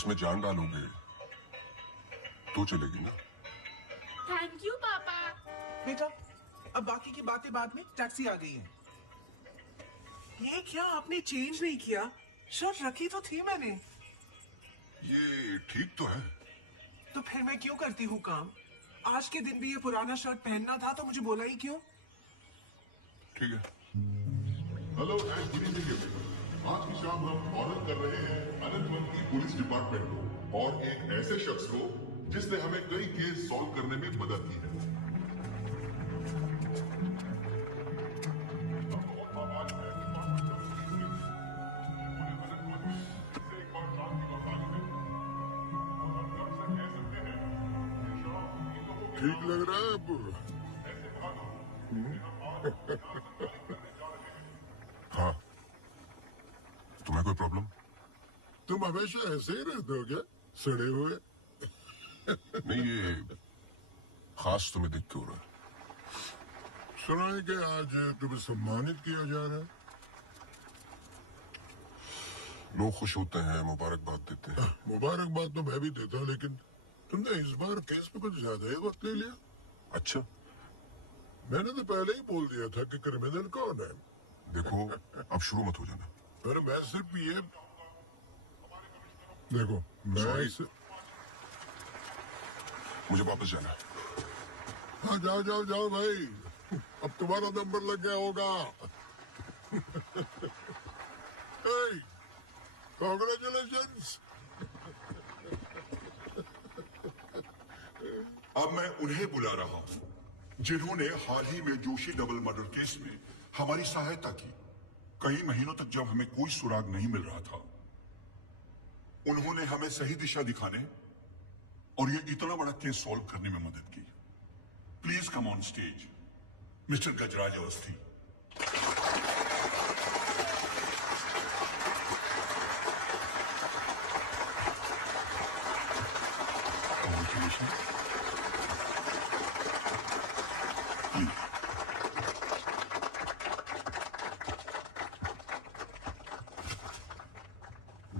इसमें जान डालोगे तो चलेगी ना। थैंक यू पापा। बेटा, अब बाकी की बातें बाद में, टैक्सी आ गई है। ये क्या आपने चेंज नहीं किया? शर्ट रखी तो थी मैंने। ये ठीक तो है। तो फिर मैं क्यों करती हूँ काम? आज के दिन भी ये पुराना शर्ट पहनना था तो मुझे बोला ही क्यों? ठीक है। Hello and good evening everyone. आज की शाम हम ऑनर कर रहे हैं अनंतवन की पुलिस डिपार्टमेंट को और एक ऐसे शख्स को जिसने हमें कई केस सॉल्व करने में मदद की है। हम बहुत आभारी हैं डिपार्टमेंट ऑफ पुलिस के पूरे अनंतवन में फिर एक बार शांति लौटाने में, और हम गर्व से कह सकते हैं कि शराब इन लोगों के ठीक लग रहा है अब? ऐसे बहादुर कि हम आज यहाँ संचालित करने जा रहे हैं। हाँ, तुम्हें कोई प्रॉब्लम? तुम हमेशा ऐसे ही रहते हो क्या, सड़े हुए? नहीं, ये खास तुम्हें देख के हो रहा है। सुना है कि आज तुम्हें सम्मानित किया जा रहा है। लोग खुश होते हैं, मुबारकबाद देते हैं। मुबारकबाद तो मैं भी देता हूँ, लेकिन तुमने इस बार केस पे कुछ ज्यादा ही वक्त ले लिया। अच्छा, मैंने तो पहले ही बोल दिया था कि क्रिमिनल कौन है। देखो अब शुरू मत हो जाना। पर मैं सिर्फ ये देखो, मैं Sorry. मुझे वापस जाना है। हाँ, जाओ जाओ जाओ भाई, अब तुम्हारा नंबर लग गया होगा। कांग्रेचुलेशंस। अब मैं उन्हें बुला रहा हूं जिन्होंने हाल ही में जोशी डबल मर्डर केस में हमारी सहायता की। कई महीनों तक जब हमें कोई सुराग नहीं मिल रहा था, उन्होंने हमें सही दिशा दिखाने और ये इतना बड़ा केस सॉल्व करने में मदद की। Please come on stage mister Gajraj Awasthi.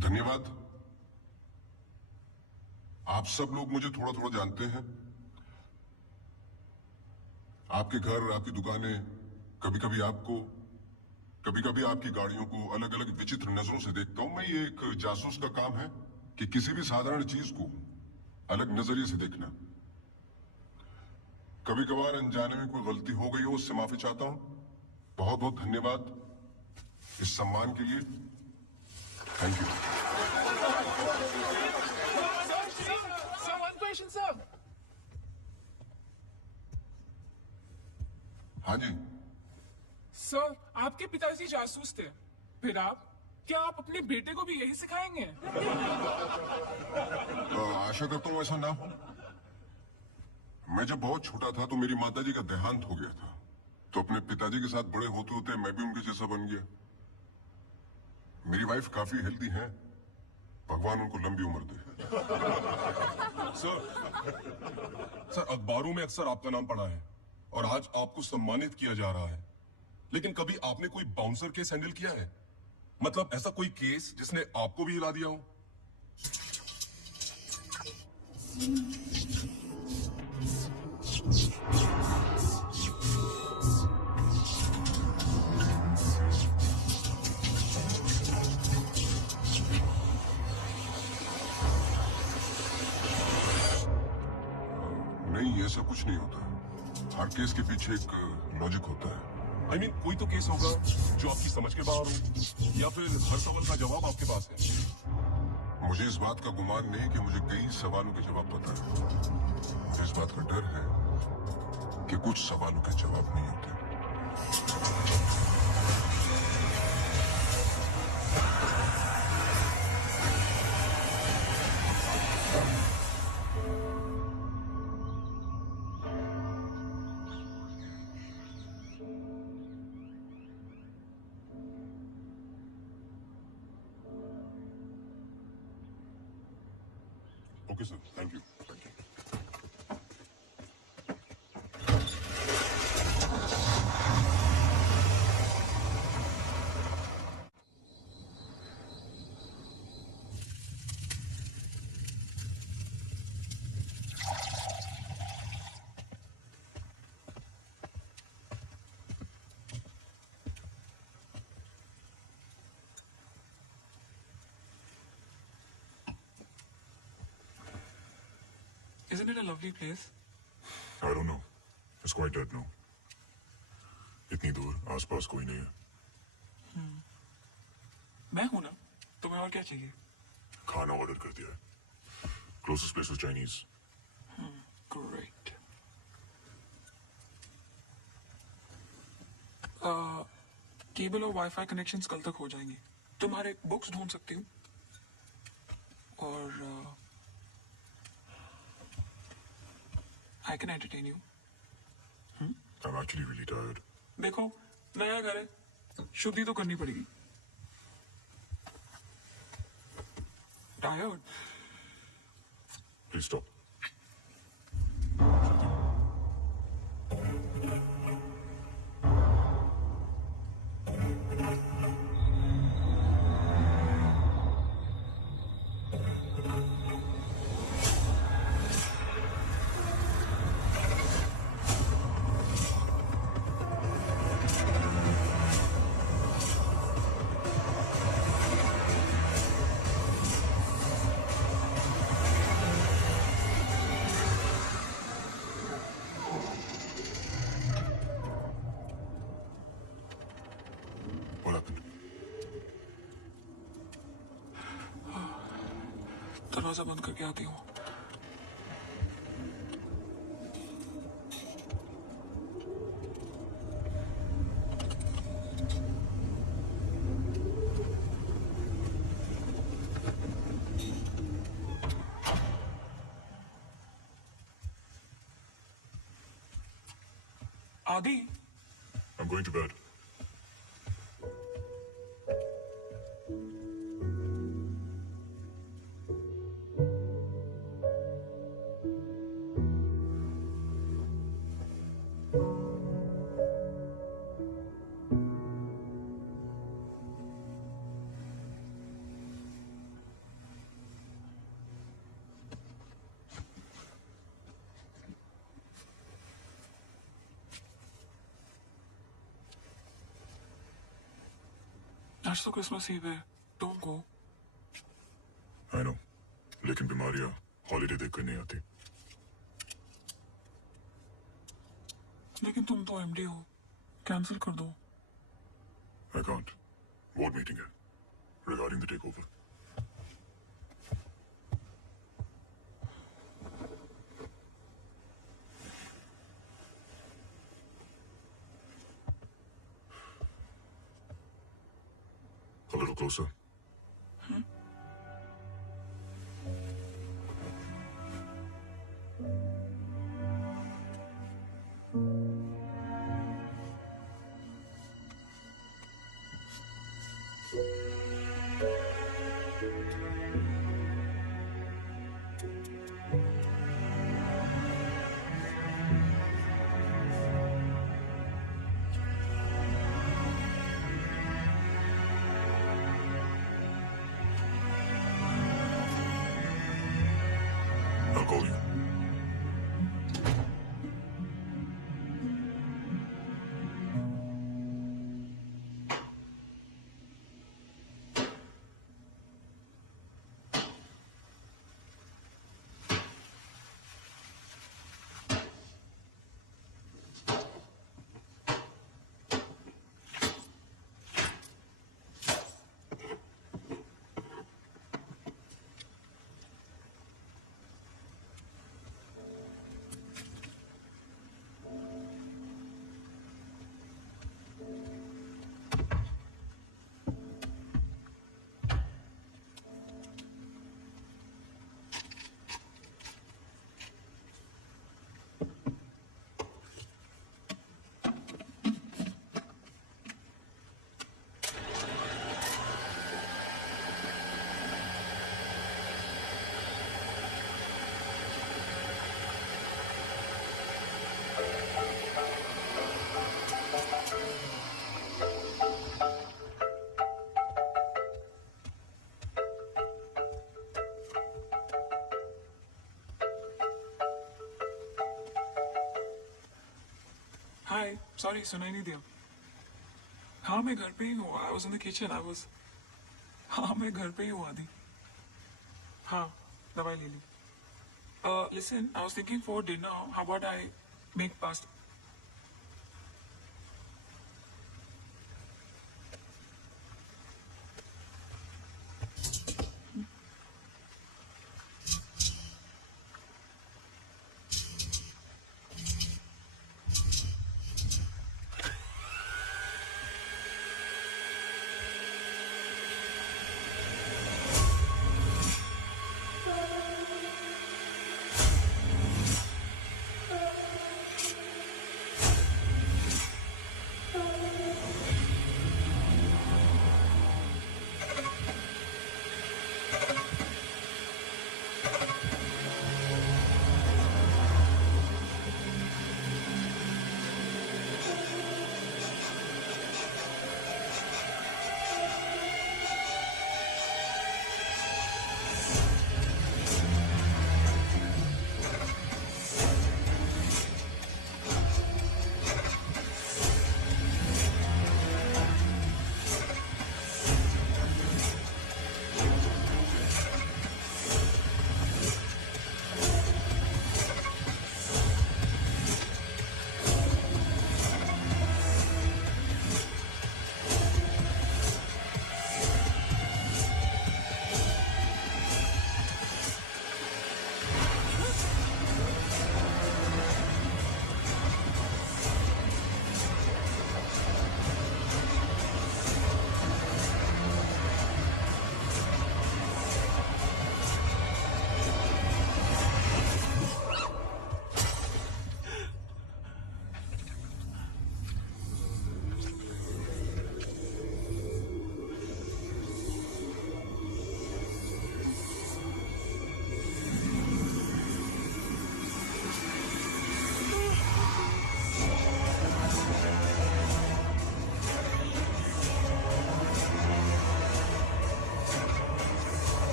धन्यवाद। आप सब लोग मुझे थोड़ा थोड़ा जानते हैं। आपके घर, आपकी दुकानें, कभी कभी आपको, कभी कभी आपकी गाड़ियों को अलग अलग विचित्र नजरों से देखता हूं। मैं ये एक जासूस का काम है कि किसी भी साधारण चीज को अलग नजरिए से देखना। कभी कभार अनजाने में कोई गलती हो गई हो, उससे माफी चाहता हूं। बहुत बहुत धन्यवाद इस सम्मान के लिए। Thank you. सर, हाँ जी। सर, आपके पिताजी जासूस थे, फिर आप, क्या आप अपने बेटे को भी यही सिखाएंगे? आशा करता हूं ऐसा ना हो। मैं जब बहुत छोटा था तो मेरी माताजी का देहांत हो गया था, तो अपने पिताजी के साथ बड़े होते होते मैं भी उनके जैसा बन गया। मेरी वाइफ काफी हेल्दी है, भगवान उनको लंबी उम्र दे। सर, अखबारों में अक्सर आपका नाम पढ़ा है और आज आपको सम्मानित किया जा रहा है, लेकिन कभी आपने कोई बाउंसर केस हैंडल किया है? मतलब ऐसा कोई केस जिसने आपको भी हिला दिया हो? नहीं, ऐसा कुछ नहीं होता। हर केस के पीछे एक लॉजिक होता है। I mean, कोई तो केस होगा जो आपकी समझ के बाहर हो, या फिर हर सवाल का जवाब आपके पास है। मुझे इस बात का गुमान नहीं कि मुझे कई सवालों के जवाब पता है। मुझे इस बात का डर है कि कुछ सवालों के जवाब नहीं होते। Okay sir, thank you. Isn't it a lovely place? I don't know. It's quite dead now. इतनी दूर आसपास कोई नहीं है. मैं हूं ना. तुम्हें और क्या चाहिए? खाना ऑर्डर कर दिया है. Closest place is Chinese. Great. Cable और वाईफाई कनेक्शंस कल तक हो जाएंगे. तुम्हारे बुक्स ढूंढ सकती हूँ. और I can entertain you. I'm actually really tired. देखो नया घर है, शुद्धि तो करनी पड़ेगी. Tired? Please stop. What happened? दरवाजा बंद करके आती हूँ. आदि. I'm going to bed. आज तो क्रिसमस ईव है. Don't go. I know. लेकिन बीमारियां हॉलीडे देखकर नहीं आती. लेकिन तुम तो एमडी हो. कैंसिल कर दो. I can't. Board meeting है. Regarding the takeover. A little closer. I'll call you. Hi. Sorry, सुनाई नहीं दिया. हाँ मैं घर पे ही हूँ. I was in the kitchen. हाँ मैं घर पे ही हूँ आदि. हाँ दवाई ले ली. Listen, I was thinking for dinner, how about I make pasta?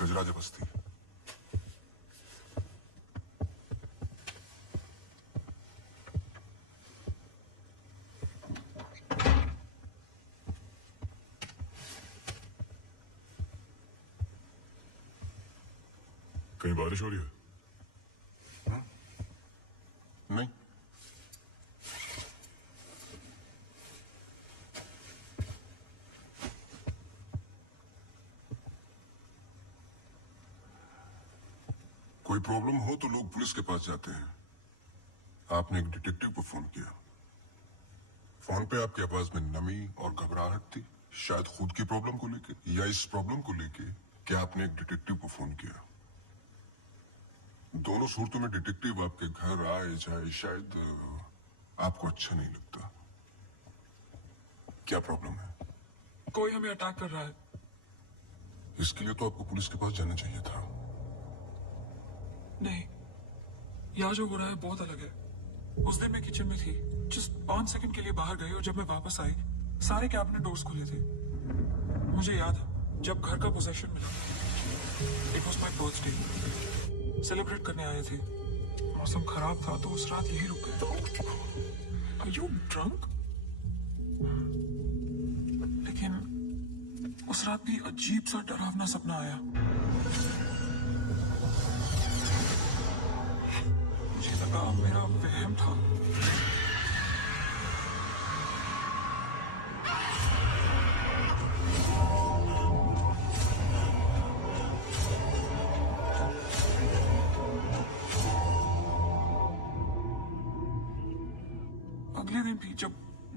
गजराज बस्ती। कहीं बारिश हो रही है? नहीं। कोई प्रॉब्लम हो तो लोग पुलिस के पास जाते हैं। आपने एक डिटेक्टिव को फोन किया। फोन पे आपकी आवाज में नमी और घबराहट थी, शायद खुद की प्रॉब्लम को लेके या इस प्रॉब्लम को लेके कि आपने एक डिटेक्टिव को फोन किया। दोनों सूरतों में डिटेक्टिव आपके घर आए जाए शायद आपको अच्छा नहीं लगता। क्या प्रॉब्लम है? कोई हमें अटैक कर रहा है। इसके लिए तो आपको पुलिस के पास जाना चाहिए था। नहीं, यहाँ जो हो रहा है बहुत अलग है। उस दिन मैं किचन में थी, जस्ट 5 सेकंड के लिए बाहर गई और जब मैं वापस आई सारे कैबिनेट डोर्स खुले थे। मुझे याद है जब घर का पोजेशन मिला, it was my birthday, celebrate करने आए थे। मौसम खराब था तो उस रात यही रुक गए। Are you drunk? लेकिन उस रात भी अजीब सा डरावना सपना आया। मुझे लगा मेरा वहम था। अगले दिन भी जब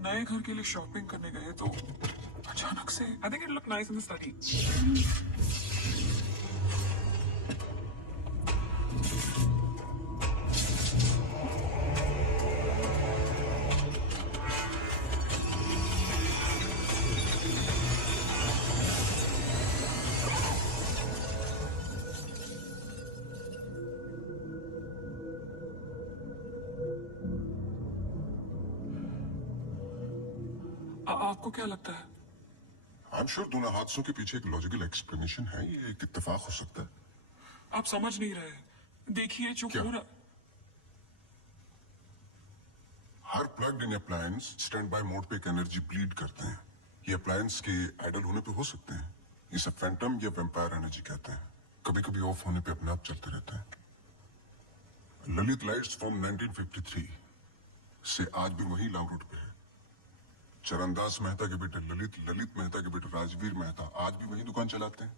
नए घर के लिए शॉपिंग करने गए तो अचानक से I think it look nice in the study. आपको क्या लगता है? आई एम श्योर दोनों हादसों के पीछे एक लॉजिकल एक्सप्लेनेशन है, ये एक इत्तेफाक हो सकता है। आप समझ नहीं रहे। देखिए जो क्या? पूरा हर plugged in appliance standby mode पे एक एनर्जी ब्लीड करते हैं। ये अप्लायंस के आइडल होने पे हो सकते हैं, इसे फैंटम या वेम्पायर एनर्जी कहते हैं। कभी कभी ऑफ होने पे अपने आप चलते रहते हैं। ललित लाइट्स फ्रॉम 1953 से आज भी वही लाल रोड पे है। चरणदास मेहता के बेटे ललित, ललित मेहता के बेटे राजवीर मेहता आज भी वही दुकान चलाते हैं।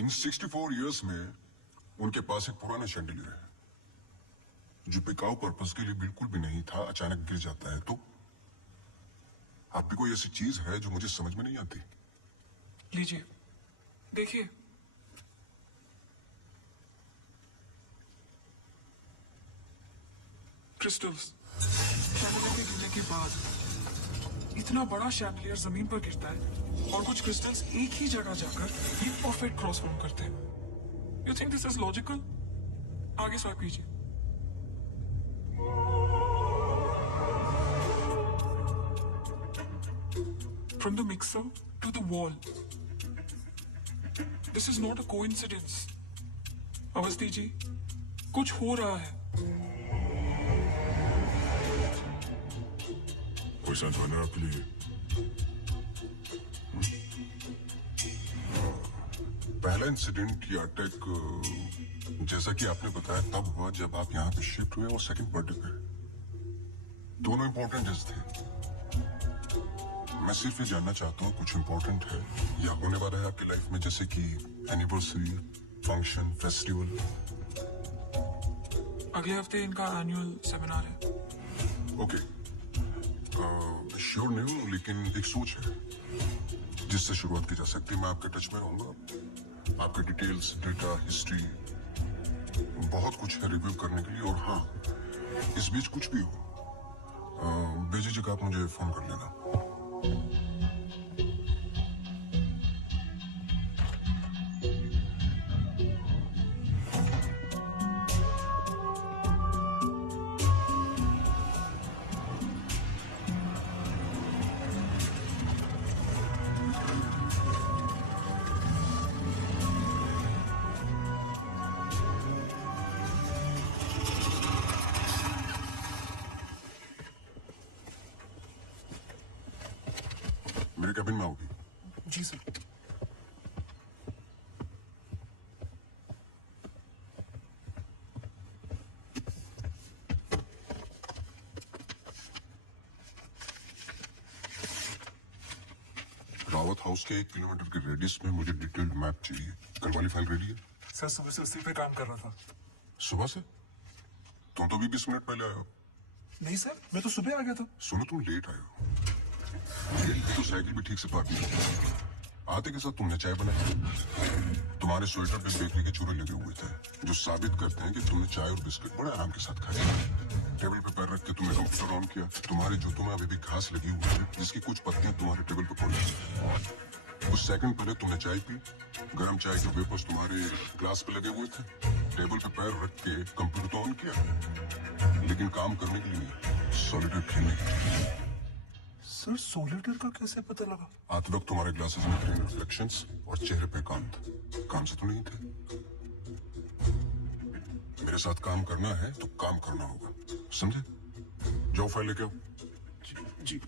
इन 64 इयर्स में उनके पास एक पुराना शैंडिलियर है जो बिकाऊ पर्पस के लिए बिल्कुल भी नहीं था, अचानक गिर जाता है। तो आप भी कोई ऐसी चीज है जो मुझे समझ में नहीं आती। लीजिए देखिए। क्रिस्टल्स शैंडिलियर के गिरने के बाद इतना बड़ा शैंडिलियर जमीन पर गिरता है और कुछ क्रिस्टल्स एक ही जगह जाकर ये परफेक्ट क्रॉस फॉर्म करते हैं। You think this is logical? आगे स्वाइप कीजिए। From the mixer to the wall. This is not a coincidence. Awasthi ji, कुछ हो रहा है। कोई सेंस बना आपके लिए? पहला इंसिडेंट या अटैक जैसा कि आपने बताया तब हुआ जब आप यहाँ पे शिफ्ट हुए, और सेकंड बर्थडे पे। दोनों इंपॉर्टेंट डेज थे। मैं सिर्फ ये जानना चाहता हूँ कुछ इंपॉर्टेंट है या होने वाला है आपकी लाइफ में, जैसे कि एनिवर्सरी, फंक्शन, फेस्टिवल। अगले हफ्ते इनका एनुअल सेमिनार है। ओके, श्योर नहीं हूँ लेकिन एक सोच है जिससे शुरुआत की जा सकती है। मैं आपके टच में रहूंगा। आपके डिटेल्स, डेटा, हिस्ट्री बहुत कुछ है रिव्यू करने के लिए। और हाँ, इस बीच कुछ भी हो बेझिझक आप मुझे फोन कर लेना। मेरे कैबिन में आओगी? जी सर। रावत हाउस के 1 किलोमीटर के रेडियस में मुझे डिटेल्ड मैप चाहिए। कल वाली फाइल रेडी है? सर सुबह से उसी पे काम कर रहा था। सुबह से? तुम तो भी 20 मिनट पहले आए हो। नहीं सर, मैं तो सुबह आ गया था। सुनो, तुम लेट आए हो। तो साइकिल भी ठीक से पार्क नहीं की। आते के साथ तुमने चाय बनाई। तुम्हारे स्वेटर पे बेकरी के चूरे लगे हुए थे जो साबित करते हैं कि तुमने चाय और बिस्किट बड़े आराम के साथ खाए। टेबल पे पैर रख के तुमने कंप्यूटर ऑन किया। तुम्हारे जूतों में अभी भी घास लगी हुई है जिसकी कुछ पत्तियां तुम्हारे टेबल पे पड़ी हैं। कुछ सेकंड पहले तुमने चाय पी। गर्म चाय के वेपर्स तुम्हारे ग्लास पे लगे हुए थे। टेबल पे पैर रख के कंप्यूटर तो ऑन किया, लेकिन काम करने के लिए नहीं, सॉलिटेयर खेलने के लिए। सर सोलिटर का कैसे पता लगा? आते वक्त तुम्हारे ग्लासेस में ग्रीन रिफ्लेक्शंस और चेहरे पे काम था। काम से तो नहीं थे। मेरे साथ काम करना है तो काम करना होगा, समझे? जाओ फाइल लेके आओ। जी।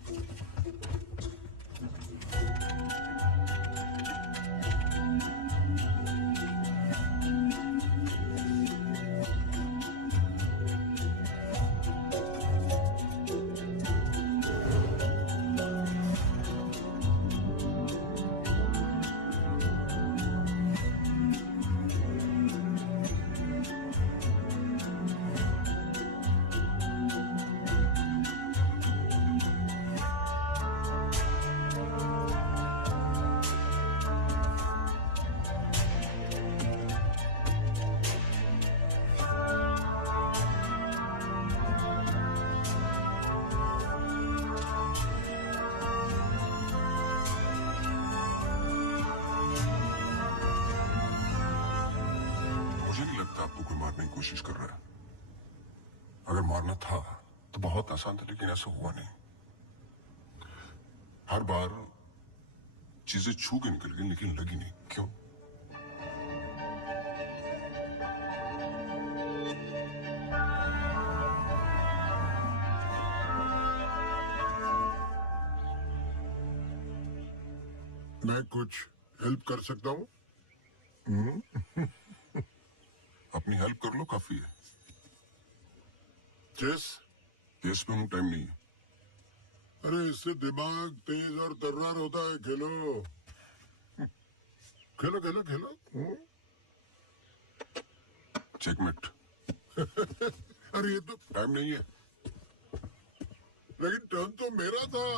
मुझे नहीं लगता आपको कोई मारने की कोशिश कर रहा है। अगर मारना था तो बहुत आसान था, लेकिन ऐसा हुआ नहीं। हर बार चीजें छू के निकल गई, लेकिन लगी नहीं। क्यों? मैं कुछ हेल्प कर सकता हूं? अपनी हेल्प कर लो, काफी है। चेस? चेस में टाइम नहीं है। अरे इससे दिमाग तेज और तर्रार होता है। खेलो खेलो खेलो खेलो। चेकमेट। अरे ये तो टाइम नहीं है, लेकिन टर्न तो मेरा था।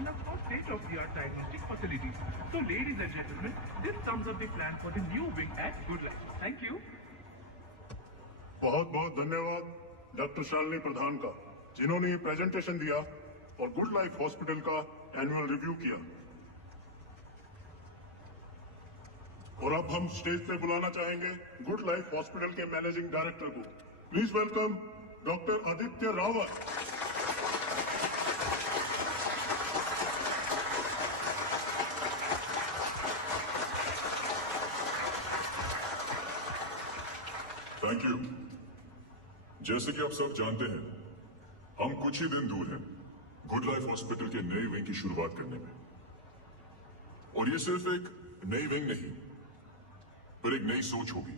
and of course state-of-the-art diagnostic facilities. So ladies and gentlemen, this sums up the plan for the new wing at Good Life. Thank you. बहुत बहुत धन्यवाद डॉक्टर शालिनी प्रधान का, जिन्होंने ये प्रेजेंटेशन दिया और गुड लाइफ हॉस्पिटल का एनुअल रिव्यू किया। और अब हम स्टेज पे बुलाना चाहेंगे गुड लाइफ हॉस्पिटल के मैनेजिंग डायरेक्टर को। Please welcome doctor Aditya Rawat. Thank you. जैसे कि आप सब जानते हैं, हम कुछ ही दिन दूर हैं गुड लाइफ हॉस्पिटल के नए विंग की शुरुआत करने में। और ये सिर्फ एक नई विंग नहीं, पर एक नई सोच होगी।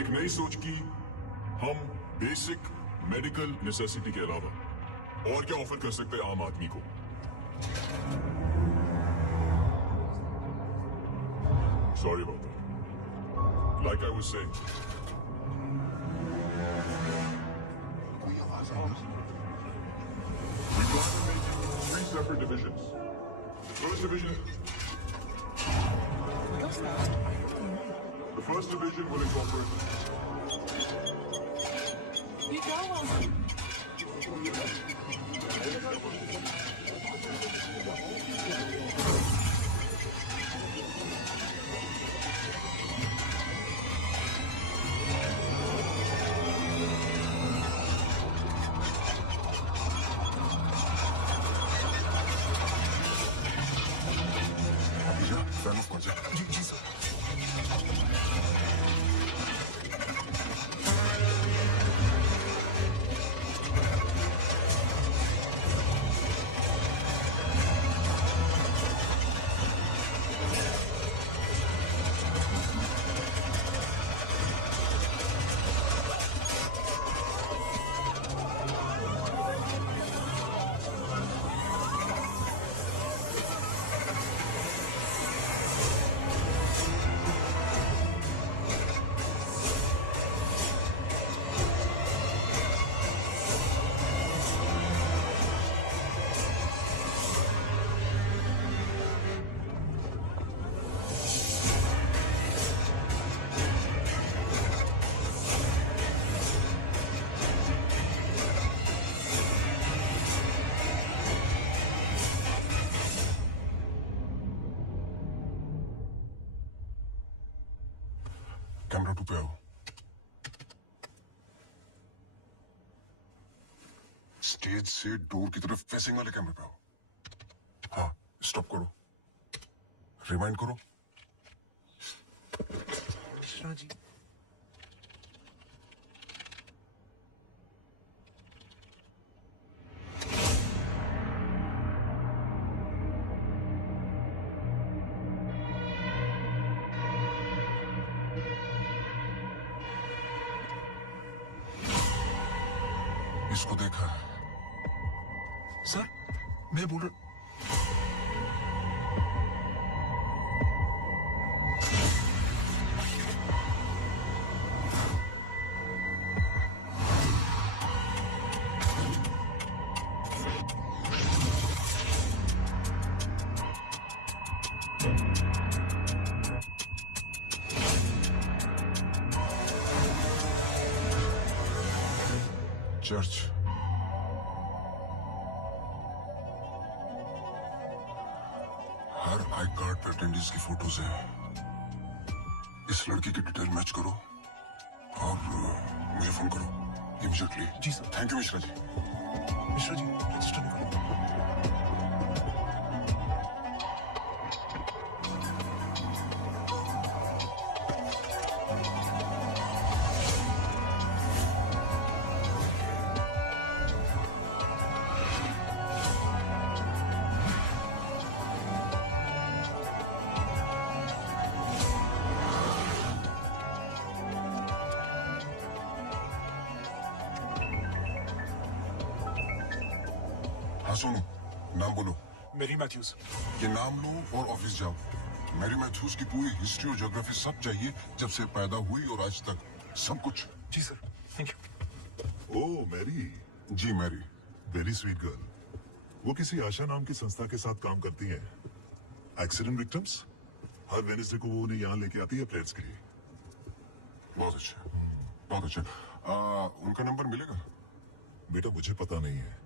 एक नई सोच की हम बेसिक मेडिकल नेसेसिटी के अलावा और क्या ऑफर कर सकते हैं आम आदमी को। Sorry about that. Like I was saying, we plan to make 3 separate divisions. The first division will incorporate fan of concept. जी जी सर। कैमरा 2 पे आओ। स्टेज से डोर की तरफ फेसिंग वाले कैमरे पे आओ। हाँ, स्टॉप करो, रिवाइंड करो। कृष्णा जी, इसको देखा है? सर मैं बोल रहा चर्च। हर आई कार्ड पे अटेंडेंस की फोटोज है। इस लड़की की डिटेल मैच करो और मुझे फोन करो इमीडिएटली। जी sir. Thank you Mishra ji. Mishra ji register नहीं करो। हाँ सुनो, नाम बोलो। मेरी मैथ्यूज। ये नाम लो और ऑफिस जाओ। मैरी मैथ्यूज की पूरी हिस्ट्री और ज्योग्राफी सब चाहिए, जब से पैदा हुई और आज तक सब कुछ। जी sir thank you. Oh Mary, जी मैरी। Very sweet girl. वो किसी आशा नाम की संस्था के साथ काम करती हैं। एक्सीडेंट विक्टिम्स, हर वेडनेसडे को वो उन्हें यहाँ लेके आती है प्रेयर्स के लिए। बहुत अच्छा, बहुत अच्छा। उनका नंबर मिलेगा? बेटा मुझे पता नहीं है,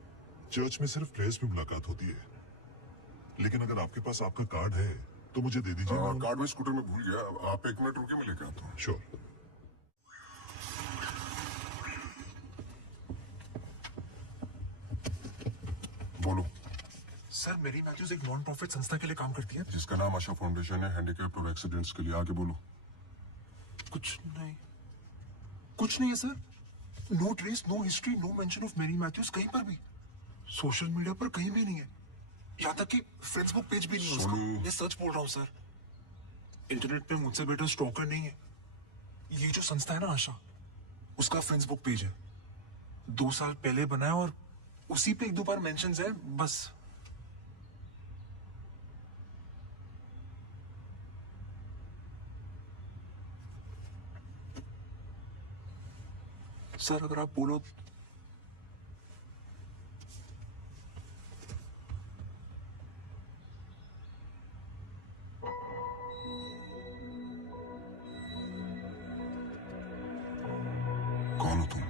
चर्च में सिर्फ प्रेयर्स में मुलाकात होती है। लेकिन अगर आपके पास आपका कार्ड है तो मुझे दे दीजिए। कार्ड में स्कूटर में भूल गया, आप एक मिनट रुके, मैं लेके आता हूँ। श्योर। बोलो। सर मेरी मैथ्यूज एक नॉन प्रॉफिट संस्था के लिए काम करती है। जिसका नाम आशा फाउंडेशन है, हैंडीकैप्ड और एक्सीडेंट्स के लिए। आगे बोलो। कुछ नहीं है sir. No trace, no history, no mention of Mary Matthews कहीं पर भी। सोशल मीडिया पर कहीं भी नहीं है, यहाँ तक कि फेसबुक पेज भी नहीं है उसका। मैं सच बोल रहा हूँ सर। इंटरनेट पे मुझसे बेटर स्टॉकर नहीं है। ये जो संस्था है ना आशा, उसका फेसबुक पेज है, 2 साल पहले बनाया और उसी पे 1-2 बार मेंशंस है बस। सर अगर आप बोलो। कौन हो तुम?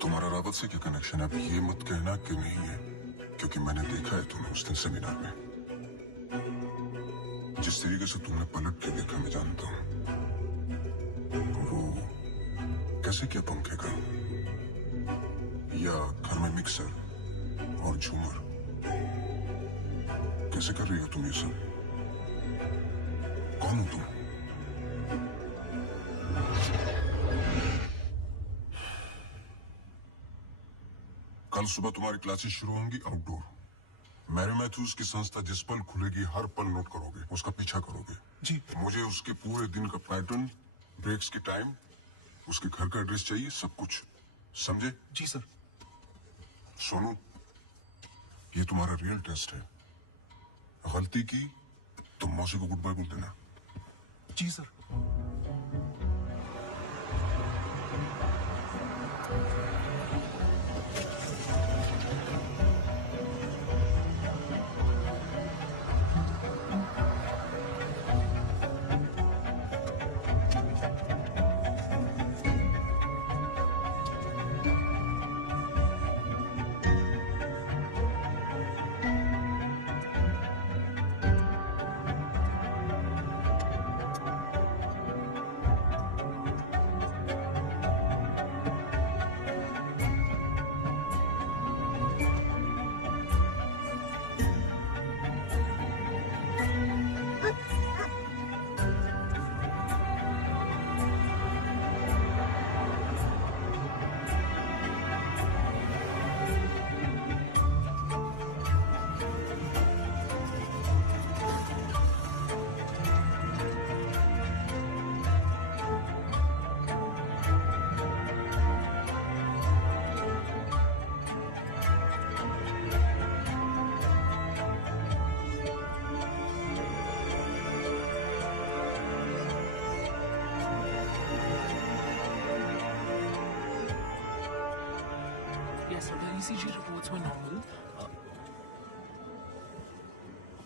तुम्हारा रावत से क्या कनेक्शन है? अब ये मत कहना कि नहीं है, क्योंकि मैंने देखा है तुम्हें उस दिन सेमिनार में। जिस तरीके से तुमने पलट के देखा मैं जानता हूं। वो कैसे किया पंखे का, या घर में मिक्सर और झूमर, कैसे कर रही हो तुम ये सब? कौन हो तुम? कल सुबह तुम्हारी क्लासेस शुरू होंगी आउटडोर। मैरी मैथ्यूज की संस्था जिस पल खुलेगी हर पल नोट करोगे, उसका पीछा करोगे। जी। मुझे उसके पूरे दिन का पैटर्न, ब्रेक्स की टाइम, उसके घर का एड्रेस चाहिए, सब कुछ। समझे? जी सर। सोनू, ये तुम्हारा रियल टेस्ट है। गलती की तो मौसी को गुड बाय बोल देना। जी sir. yesterday. ECG reports were normal.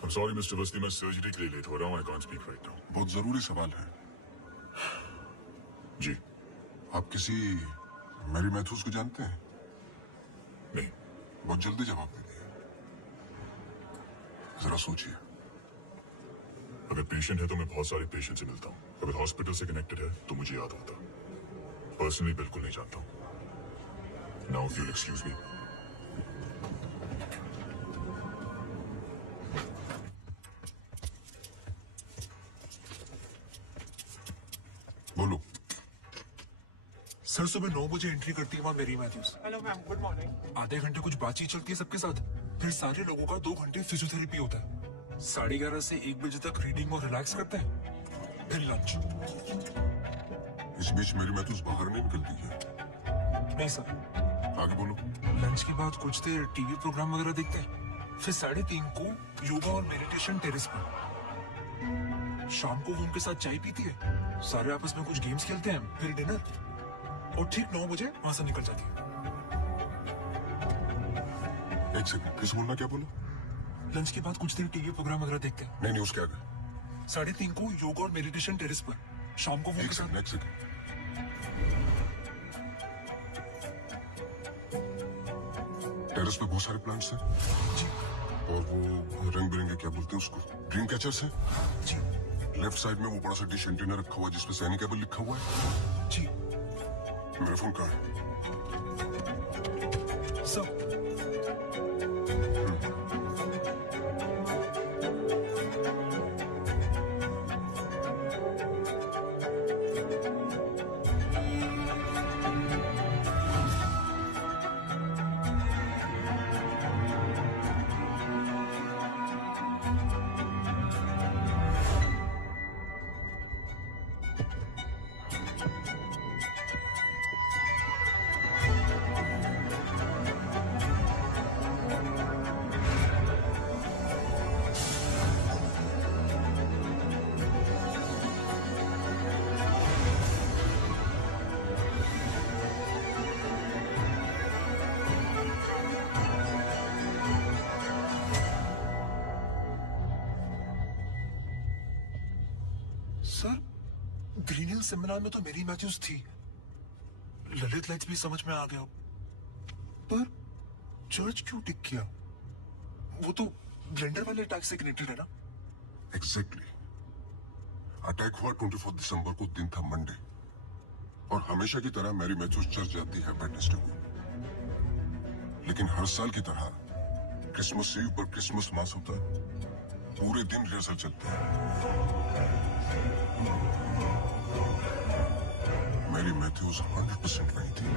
I'm sorry, Mr. Vasti, मैं सर्जरी के लिए लेट हो रहा हूँ. I can't speak right now. बहुत जरूरी सवाल है. जी. आप किसी मैरी मैथ्यूज को जानते हैं? नहीं. बहुत जल्दी जवाब दे दिया. जरा सोचिए. अगर पेशेंट है तो मैं बहुत सारे पेशेंट से मिलता हूँ. अगर हॉस्पिटल से कनेक्टेड है तो मुझे याद होता. पर्सनली बिल्कुल नहीं जानता हूँ. Now if you'll excuse me. बोलो. सर सुबह 9 बजे एंट्री करती है वहाँ Mary Matthews. Hello ma'am, good morning. आधे घंटे कुछ बातचीत चलती है सबके साथ. फिर सारे लोगों का 2 घंटे फिजियोथेरेपी होता है. 11:30 से 1 बजे तक रीडिंग और रिलैक्स करते हैं. फिर लंच. इस बीच मेरी मैथ्यूज बाहर नहीं निकलती है. नहीं सर. आगे बोलो. लंच के बाद कुछ देर टीवी प्रोग्राम वगैरह देखते हैं. फिर 3:30 को योगा और मेडिटेशन टेरेस पर. शाम को वो उनके साथ चाय पीती है. सारे आपस में कुछ गेम्स खेलते हैं. फिर डिनर. और ठीक 9 बजे वहां से निकल जाती है. एक सेकंड, फिर से बोलना. क्या बोलो? लंच के बाद कुछ देर टीवी प्रोग्राम वगैरह देखते हैं. नहीं, उसके आगे. 3:30 को योगा और मेडिटेशन टेरेस पर. शाम को वो एक उनके सेकंड, साथ. एक सेकंड. टेरेस पे बहुत सारे प्लांट्स हैं. जी. और वो रंग बिरंगे, क्या बोलते हैं उसको, ड्रीम कैचर्स हैं. जी. लेफ्ट साइड में वो बड़ा सा डिश एंटीना रखा हुआ है जिसपे सैनिकेबल लिखा हुआ है. जी. मेरा फोन कहाँ है? Sir. Sir, Green Hill seminar में तो मेरी मैथ्यूज थी. ललित लाइट्स भी समझ में आ गया. पर चर्च क्यों टिक किया? वो तो ब्लेंडर वाले अटैक से कनेक्टेड है ना? एग्जैक्टली. अटैक हुआ 24 दिसंबर को. दिन था मंडे. और हमेशा की तरह मैरी मैथ्यूज चर्च जाती है वेडनेसडे को. लेकिन हर साल की तरह क्रिसमस ईव पर क्रिसमस मास होता है. पूरे दिन रिहर्सल चलते हैं. मैरी मैथ्यूज 100% वही थी.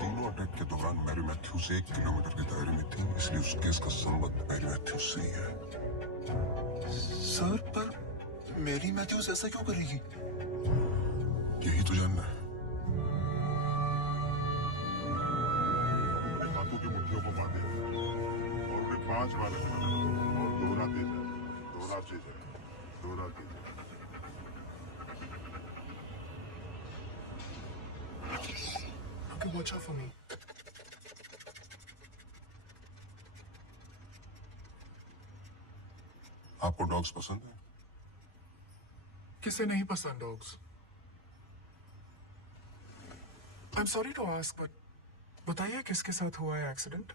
तीनों अटैक के दौरान मैरी मैथ्यूज 1 किलोमीटर के दायरे में थी. इसलिए उस केस का संबंध मैरी मैथ्यूज से ही है. सर, पर मेरी मैथ्यूज ऐसा क्यों करेगी? यही तो जानना है. हाथों की मुट्ठियों को बांधे और उन्हें 5 बार रखना और दोहराते जाए. Okay, watch out for me. आपको डॉग्स पसंद है? किसे नहीं पसंद dogs? I'm sorry to ask, but बताइए किसके साथ हुआ है एक्सीडेंट?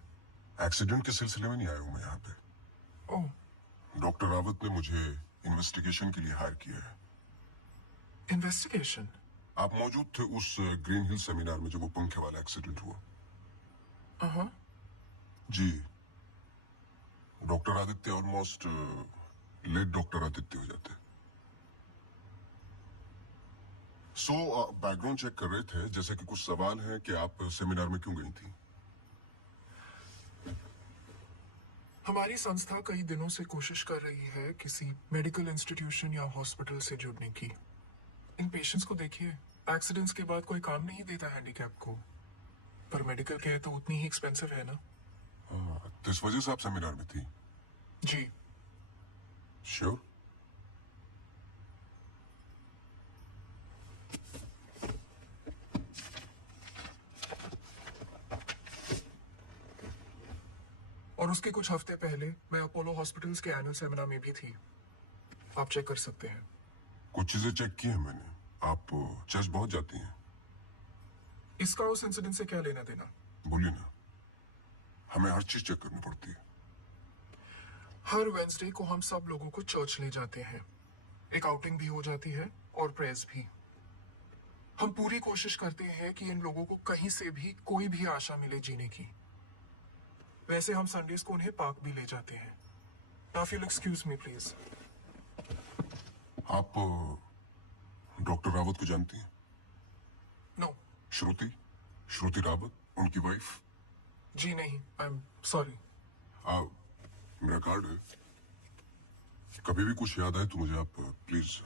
एक्सीडेंट के सिलसिले में नहीं आया हूं मैं यहाँ पे. ओह. डॉक्टर रावत ने मुझे इन्वेस्टिगेशन के लिए हायर किया है. इन्वेस्टिगेशन? आप मौजूद थे उस ग्रीन हिल सेमिनार में जब वो पंखे वाला एक्सीडेंट हुआ? जी. Doctor Aditya almost late doctor Aditya हो जाते. बैकग्राउंड चेक कर रहे थे. जैसे कि कुछ सवाल हैं कि आप सेमिनार में क्यों गई थी? हमारी संस्था कई दिनों से कोशिश कर रही है किसी मेडिकल इंस्टीट्यूशन या हॉस्पिटल से जुड़ने की. इन पेशेंट्स को देखिए, एक्सीडेंट्स के बाद कोई काम नहीं देता हैंडीकैप को. पर मेडिकल केयर तो उतनी ही एक्सपेंसिव है ना. तो इस वजह से आप सेमिनार में थी? जी. श्योर? और उसके कुछ हफ्ते पहले मैं अपोलो हॉस्पिटल्स के एनुअल सेमिनार में भी थी। आप चेक कर सकते हैं। कुछ चीजें चेक की हैं मैंने। आप चर्च बहुत जाती हैं। इसका उस इंसिडेंट से क्या लेना देना? बोलिए ना, हमें हर चीज चेक करनी पड़ती है। हर वेंसडे को हम सब लोगों को चर्च ले जाते हैं। एक आउटिंग भी हो जाती है और प्रेयर्स भी। हम पूरी कोशिश करते हैं कि इन लोगों को कहीं से भी कोई भी आशा मिले जीने की। वैसे हम संडेज को उन्हें पार्क भी ले जाते हैं। Now if you'll excuse me, please. आप डॉक्टर रावत को जानती हैं? No. श्रुति रावत, उनकी वाइफ? जी नहीं, I'm sorry. मेरा कार्ड है, कभी भी कुछ याद आए तो मुझे आप प्लीज।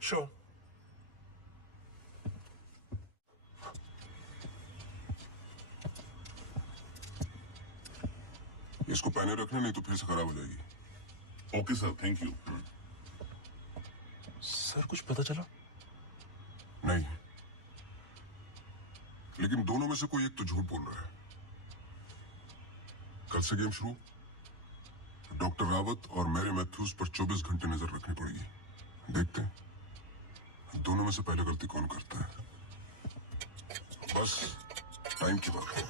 Sure. इसको पहने रखना, नहीं तो फिर से खराब हो जाएगी। Okay sir, thank you. Sir कुछ पता चला? नहीं, लेकिन दोनों में से कोई एक तो झूठ बोल रहा है। कल से गेम शुरू। डॉक्टर रावत और मैरी मैथ्यूज पर 24 घंटे नजर रखनी पड़ेगी। देखते हैं दोनों में से पहले गलती कौन करता है। बस टाइम की बात है।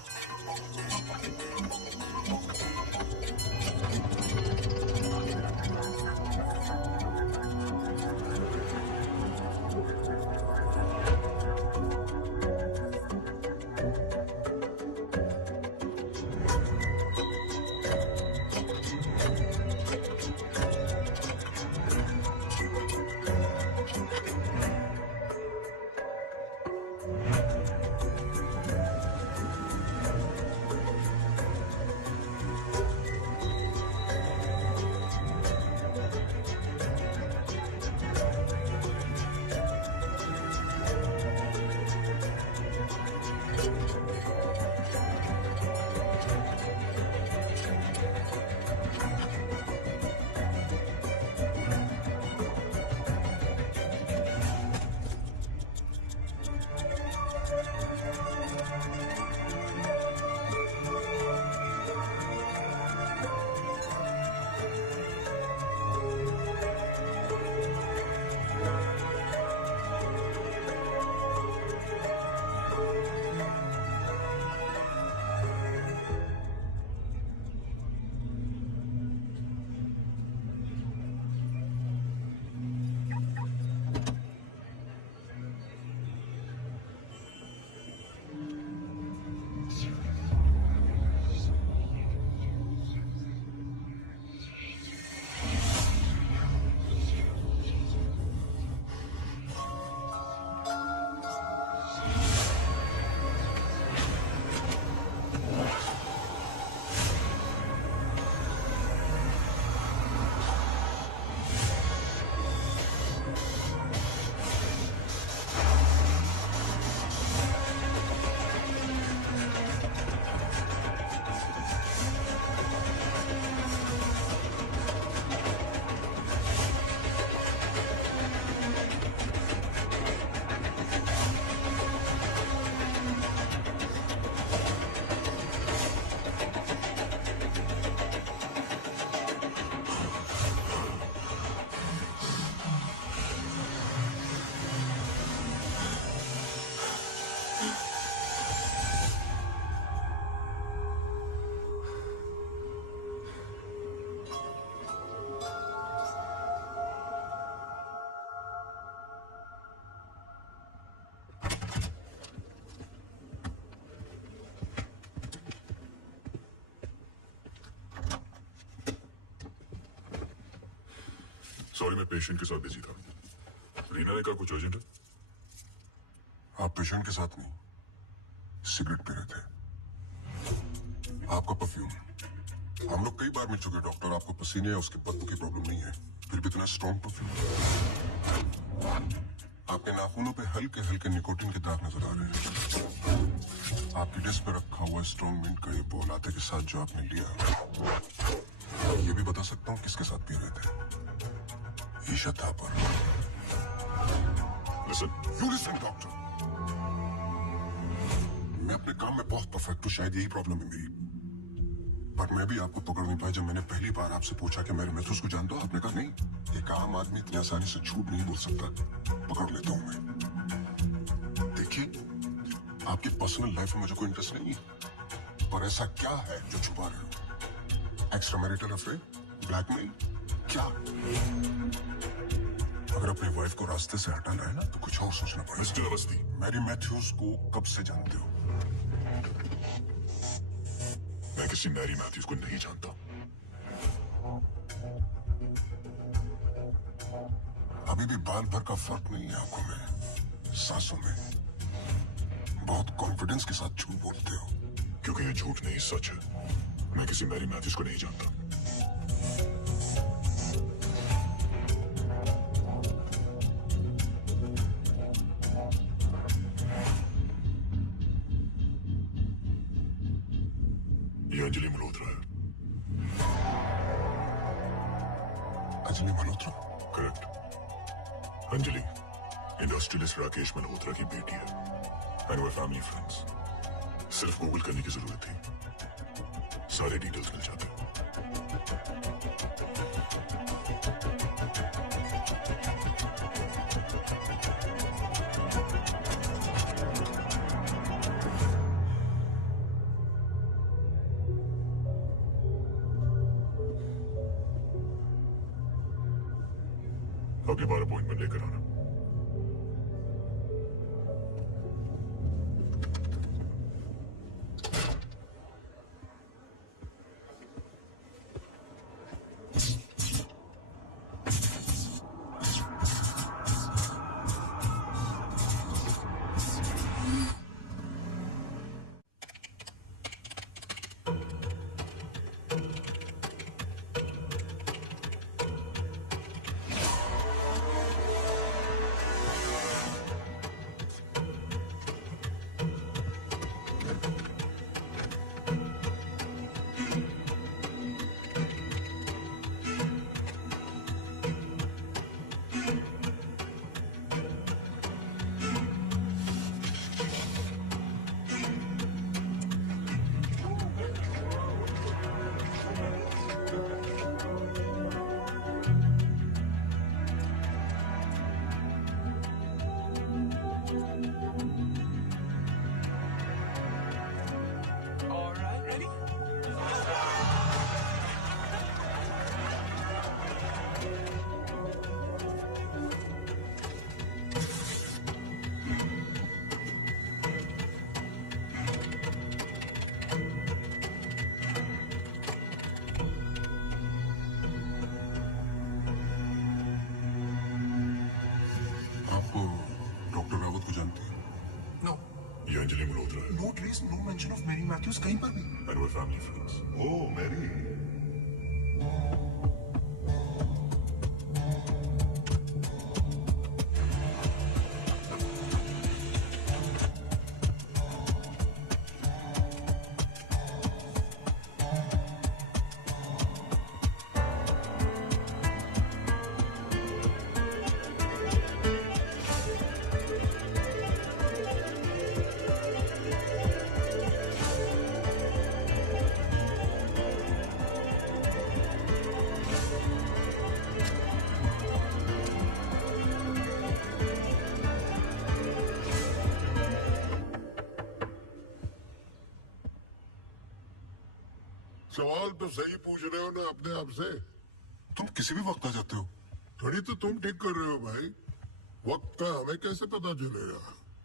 सॉरी, मैं पेशेंट के साथ बिजी था। रीना ने कहा कुछ अर्जेंट है। आप पेशेंट के साथ नहीं, सिगरेट पी रहे थे। आपका परफ्यूम, हम लोग कई बार मिल चुके डॉक्टर। आपको पसीने या उसके बदबू की प्रॉब्लम नहीं है, फिर भी इतना स्ट्रॉन्ग परफ्यूम। आपके नाखूनों पे हल्के हल्के निकोटीन के दाग नजर आ रहे हैं। आपकी डिस्क पे रखा हुआ स्ट्रॉन्ग मिंट का ये बोल आते के साथ जो आपने लिया, ये भी बता सकता हूँ किसके साथ पी रहे थे। ईशा थापर। लिसन डॉक्टर, मैं अपने काम में बहुत परफेक्ट हूँ, शायद यही प्रॉब्लम है मेरी। पर मैं भी आपको पकड़ नहीं पाया जब मैंने पहली बार आपसे पूछा कि मेरे मैथ्यूज को जानते हो। आपने कहा नहीं, एक आम आदमी इतनी आसानी से झूठ नहीं बोल सकता, पकड़ लेता हूं मैं। देखिए, आपकी पर्सनल लाइफ में मुझे कोई इंटरेस्ट नहीं है, पर ऐसा क्या है जो छुपा रहे हो? एक्स्ट्रा मैरिटल अफेयर, ब्लैकमेल, क्या? अगर अपनी वाइफ को रास्ते से हटाना है ना तो कुछ और सोचना पड़ेगा। मिस्टर अवस्थी, मैरी मैथ्यूज को कब से जानते हो? मैं किसी मैरी मैथ्यूज को नहीं जानता। अभी भी बाल भर का फर्क नहीं है आंखों में, सांसों में। बहुत कॉन्फिडेंस के साथ झूठ बोलते हो। क्योंकि ये झूठ नहीं, सच है। मैं किसी मैरी मैथ्यूज को नहीं जानता। ये अंजलि मल्होत्रा है। अंजलि मल्होत्रा? करेक्ट। अंजलि इंडस्ट्रियलिस्ट राकेश मल्होत्रा की बेटी है एंड वे फैमिली फ्रेंड्स। सिर्फ गूगल करने की जरूरत थी, सारे डिटेल्स मिल जाते। अगली बार अपॉइंटमेंट लेकर आना। All right, ready? आप डॉक्टर रावत को जानते हैं? No, ये अंजलि मल्होत्रा है no trace, no mention of Mary Matthews कहीं पर भी। एंड वे फैमिली फ्रेंड्स। ओह मैरी, सवाल तो सही पूछ रहे हो ना अपने आप से। तुम किसी भी वक्त आ जाते हो। थोड़ी तो तुम ठीक कर रहे हो भाई। वक्त का हमें कैसे पता चलेगा?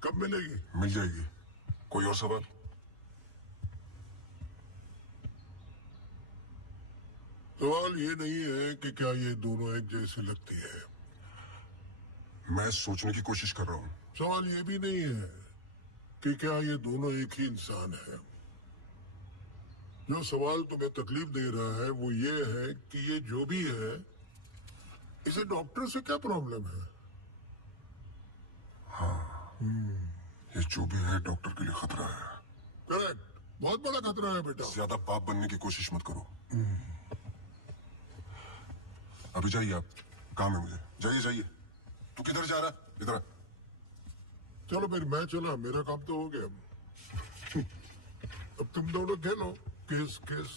कब मिलेगी? मिल जाएगी। कोई और सवाल? सवाल ये नहीं है कि क्या ये दोनों एक जैसे लगती है। मैं सोचने की कोशिश कर रहा हूँ। सवाल ये भी नहीं है कि क्या ये दोनों एक ही इंसान है। जो सवाल तुम्हें तकलीफ दे रहा है वो ये है कि ये जो भी है, इसे डॉक्टर से क्या प्रॉब्लम है? ये जो भी है डॉक्टर के लिए खतरा है। करेक्ट, बहुत बड़ा खतरा है बेटा। ज्यादा पाप बनने की कोशिश मत करो। अभी जाइए, आप काम है मुझे। जाइए जाइए। तू किधर जा रहा? इधर आ। चलो फिर मैं चला, मेरा काम तो हो गया। अब तुम दोनों खेलो केस केस।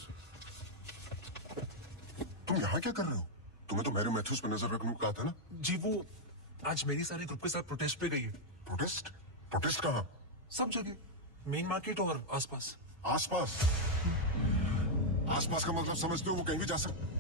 तुम यहाँ क्या कर रहे हो? तुम्हें तो मैरी मैथ्यूज पे नजर रखने को कहा था ना? जी वो आज मेरी सारे ग्रुप के साथ प्रोटेस्ट पे गई है। प्रोटेस्ट? प्रोटेस्ट कहाँ? सब जगह, मेन मार्केट और आसपास। आसपास? आसपास का मतलब समझते हो वो कहीं भी जा सकते?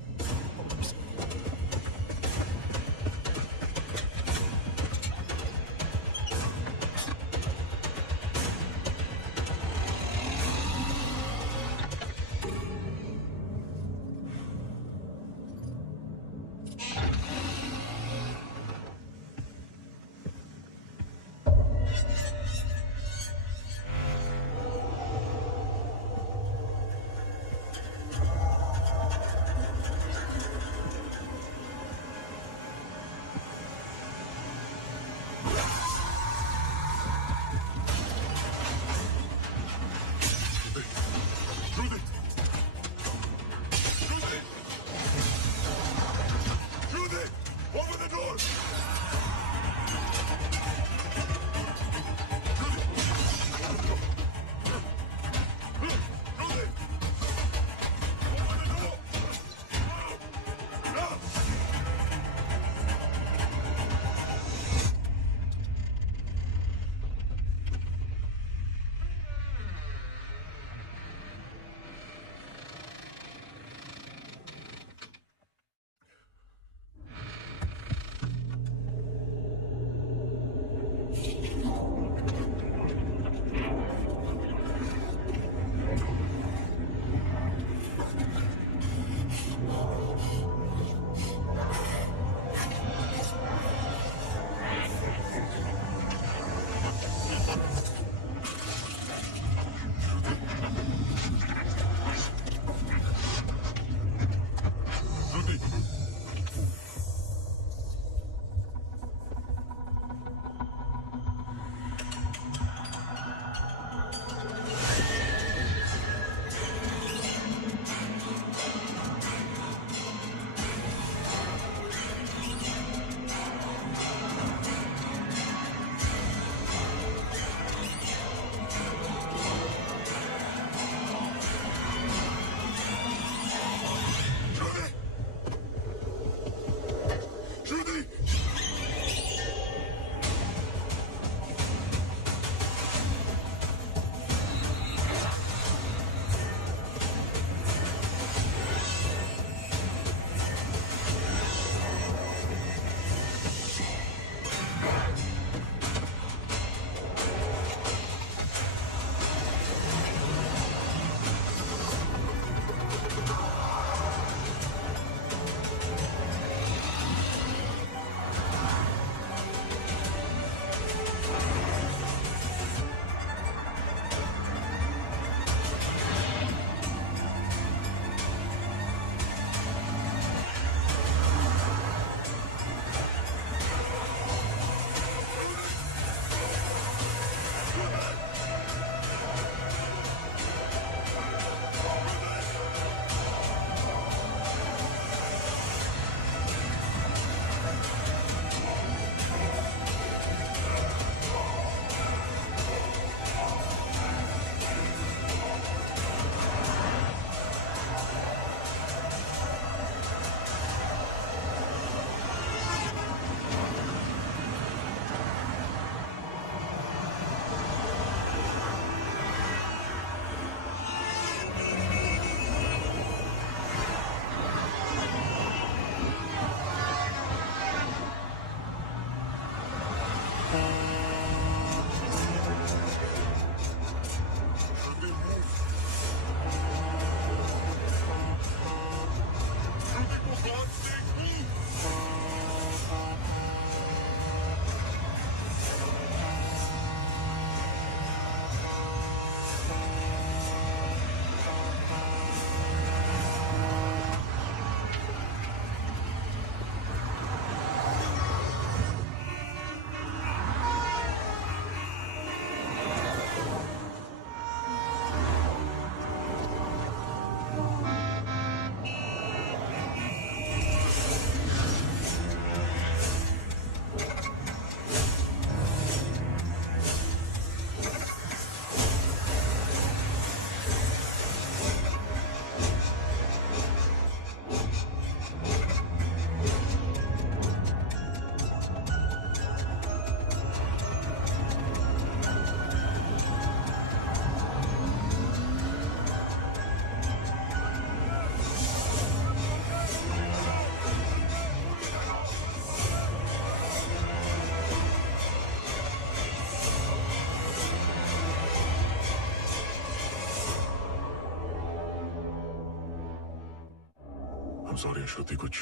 I'm sorry, श्रुति कुछ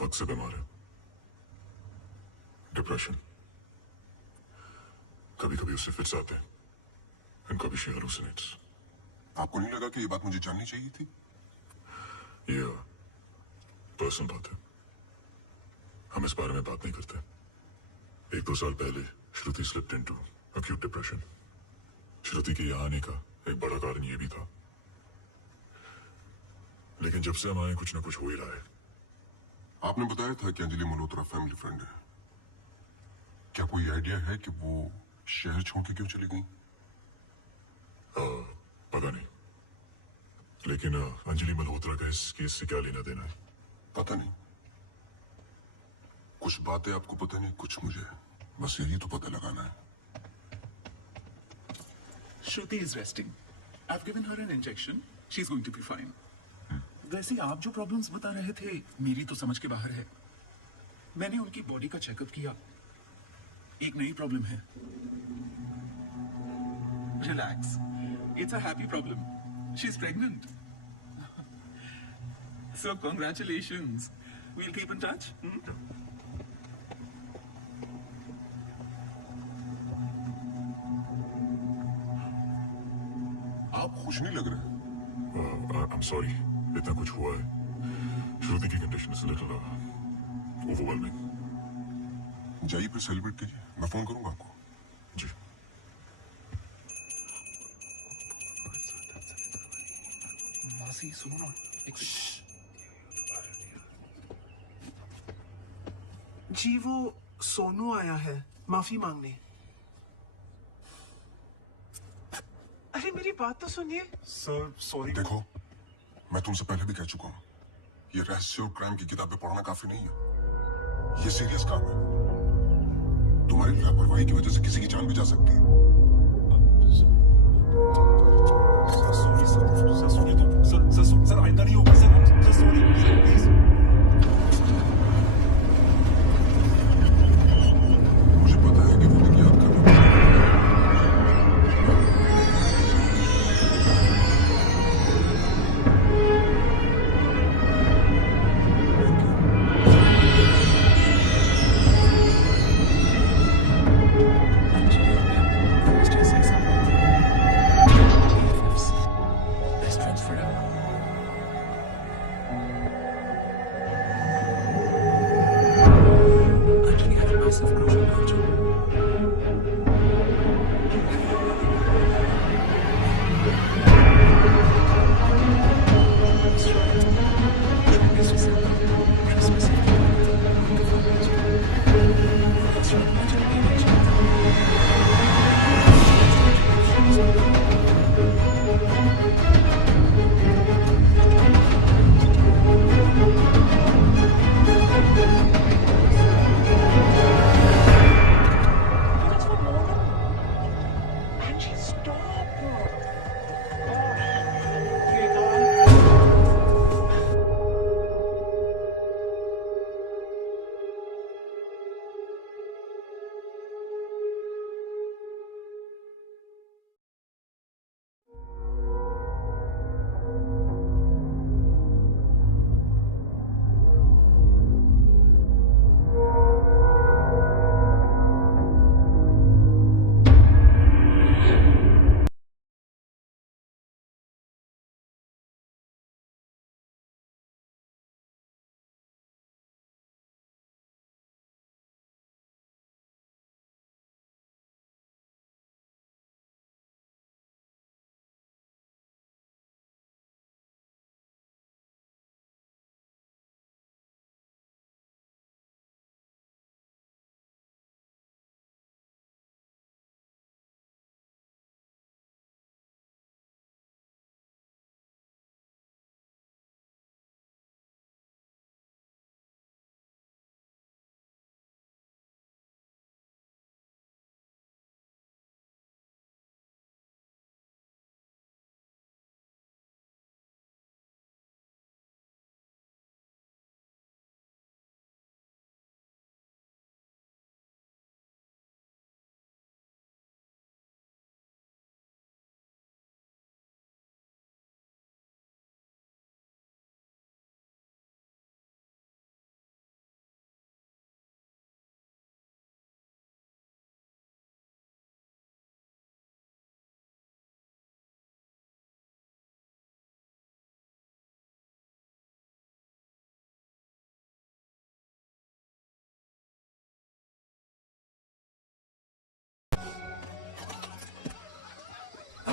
वक्त से बीमार है। डिप्रेशन। कभी कभी उससे फिट्स आते हैं and कभी she hallucinates। आपको नहीं लगा कि ये बात मुझे जाननी चाहिए थी? ये पर्सनल बात है, हम इस बारे में बात नहीं करते। 1-2 साल पहले श्रुति स्लिप्ड इनटू acute डिप्रेशन। श्रुति के यहाँ आने का एक बड़ा कारण ये भी था, लेकिन जब से हम आए कुछ ना कुछ हो ही रहा है। आपने बताया था कि अंजलि मल्होत्रा फैमिली फ्रेंड है। क्या कोई आइडिया है कि वो शहर छोड़ के क्यों चली गई? पता नहीं, लेकिन अंजलि मल्होत्रा का इस केस से क्या लेना देना है? पता नहीं। कुछ बातें आपको पता नहीं, कुछ मुझे। बस यही तो पता लगाना है। Shruti is resting. I've given her an injection. She's going to be fine. वैसे आप जो प्रॉब्लम्स बता रहे थे मेरी तो समझ के बाहर है। मैंने उनकी बॉडी का चेकअप किया, एक नई प्रॉब्लम है। Relax, it's a happy problem. She is pregnant. So congratulations. We'll keep in touch. आप खुश नहीं लग रहे। I'm sorry, इतना कुछ हुआ है। श्रुति की कंडीशन इज लिटिल ओवरवेलमिंग। जाइए फिर सेलिब्रेट कीजिए, मैं फोन करूंगा आपको। जी। मासी सुनो ना, जी वो सोनू आया है माफी मांगने। अरे मेरी बात तो सुनिए। Sir sorry. देखो, मैं तुमसे पहले भी कह चुका हूं, ये रहस्य और क्राइम की किताबें पढ़ना काफी नहीं है। ये सीरियस काम है। तुम्हारी लापरवाही की वजह से किसी की जान भी जा सकती है। सॉरी सर, सॉरी तो सर आइंदा नहीं होगा सर सॉरी प्लीज। मुझे पता है कि वो दिन याद करना।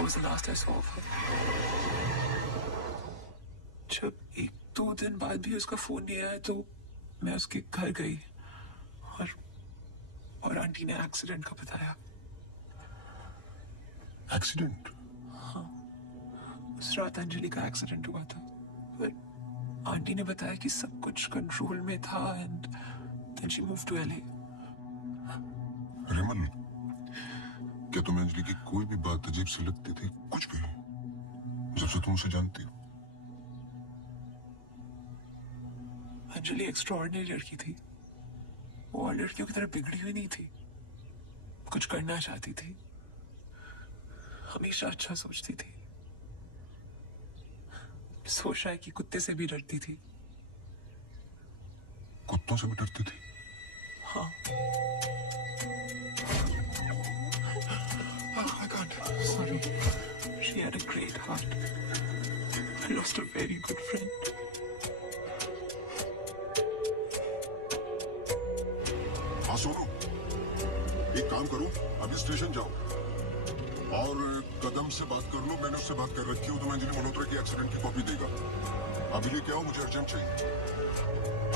was the last I saw of her. जब 1-2 दिन बाद भी उसका फोन नहीं आया तो मैं उसके घर गई और आंटी ने एक्सीडेंट का बताया. एक्सीडेंट? उस रात अंजलि का एक्सीडेंट हुआ था, पर आंटी ने बताया कि सब कुछ कंट्रोल में था and then she move to LA. Ramon, क्या तुम्हें अंजलि की कोई भी बात अजीब सी लगती थी? कुछ भी, जब से तुम उसे जानती हो? अंजलि एक्स्ट्राऑर्डिनरी लड़की थी. वो और लड़कियों की तरह बिगड़ी हुई नहीं थी. कुछ करना चाहती थी, हमेशा अच्छा सोचती थी. सोच रहा है कि कुत्ते से भी डरती थी. कुत्तों से भी डरती थी? हाँ. Oh my God, sorry. She had a great heart. I lost a very good friend. हाँ सोनू, एक काम करो, अभी स्टेशन जाओ और कदम से बात कर लो. मैंने उससे बात कर रखी हूँ तो मैं अंजलि मल्होत्रा की एक्सीडेंट की कॉपी देगा. अभी लेके आओ, मुझे अर्जेंट चाहिए.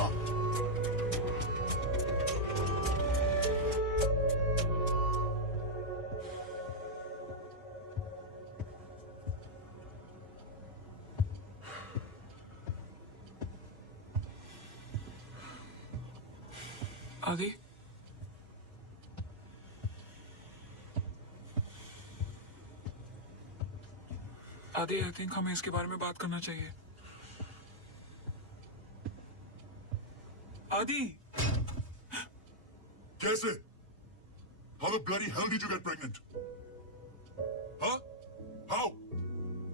हाँ. आदि, आदि, आई थिंक हमें इसके बारे में बात करना चाहिए. आदि, कैसे? How the bloody hell did you get pregnant? Huh? How?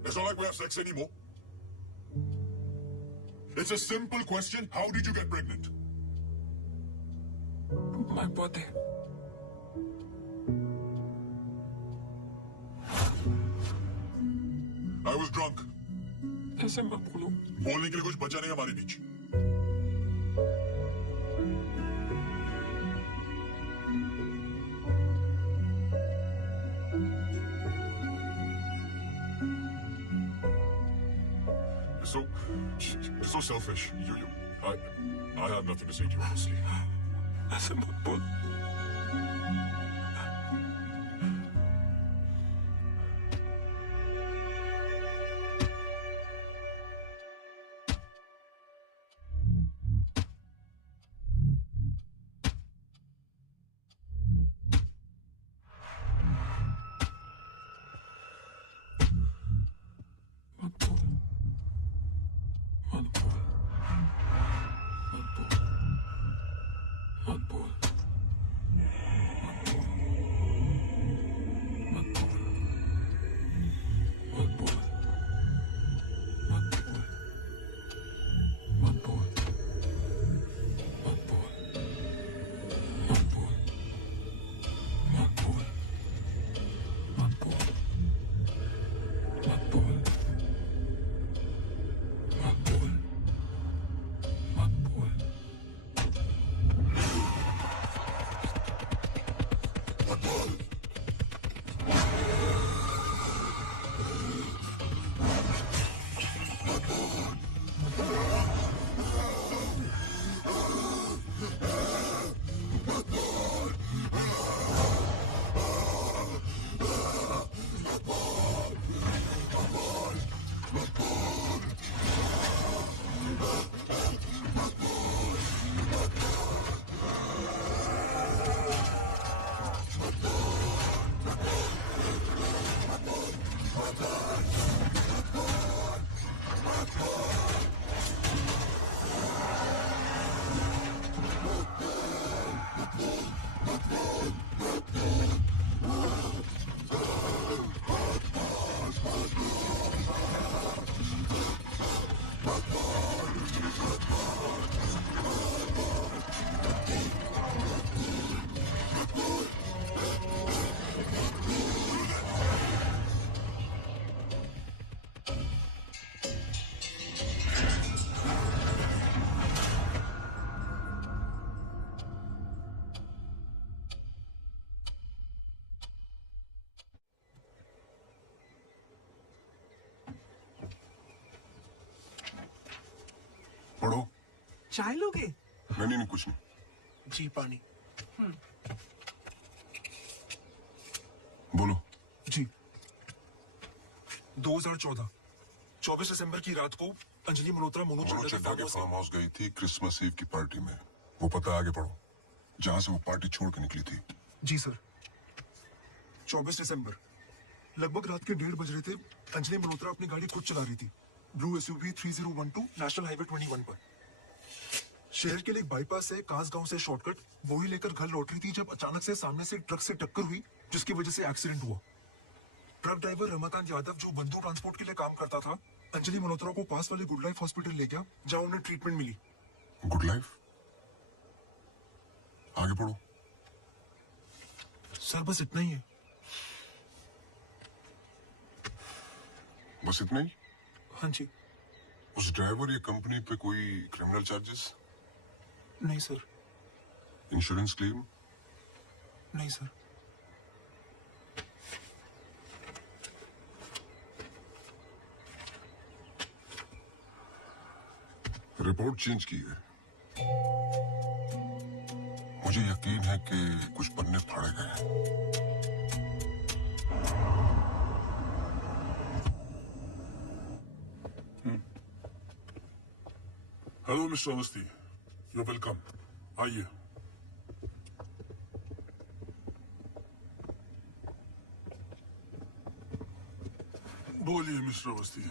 It's not like we have sex anymore. It's a simple question. How did you get pregnant? my birthday. I was drunk. ऐसे मत बोलो. बोलने के लिए कुछ बचा नहीं हमारे बीच. So selfish. I have nothing to say to you, honestly. ऐसे मत बोल. चाय लोगे? नहीं, कुछ नहीं। जी पानी। बोलो। जी 2014 24 दिसंबर की रात को अंजलि मल्होत्रा मोनू मोनू चड्ढा चड्ढा के फार्म हाउस गई थी क्रिसमस ईव की पार्टी में। वो पता आगे पढ़ो, जहां से वो पार्टी छोड़ के निकली थी। जी सर। 24 दिसंबर लगभग रात के 1:30 बज रहे थे। अंजलि मल्होत्रा अपनी गाड़ी खुद चला रही थी, ब्लू एसयूवी 3012 नेशनल हाईवे 21 पर। शहर के लिए एक बाईपास है कास गांव से शॉर्टकट, वो ही लेकर घर लौट रही थी जब अचानक से सामने से ट्रक से टक्कर हुई, जिसकी वजह से एक्सीडेंट हुआ। ट्रक ड्राइवर रमाकांत यादव, जो बंधु ट्रांसपोर्ट के लिए काम करता था, अंजलि मल्होत्रा को पास वाले गुड लाइफ हॉस्पिटल ले गया, जहां उन्हें ट्रीटमेंट मिली। Good life? आगे पढ़ो। सर बस इतना ही है। बस इतना ही? हाँ जी। उस ड्राइवर या कंपनी पे कोई क्रिमिनल चार्जेस? नहीं सर। Insurance claim? नहीं सर। रिपोर्ट चेंज की है। मुझे यकीन है कि कुछ पन्ने फाड़े गए हैं। Hello mister Awasthi, you welcome. आइए। बोलिए मिस्टर अवस्थी,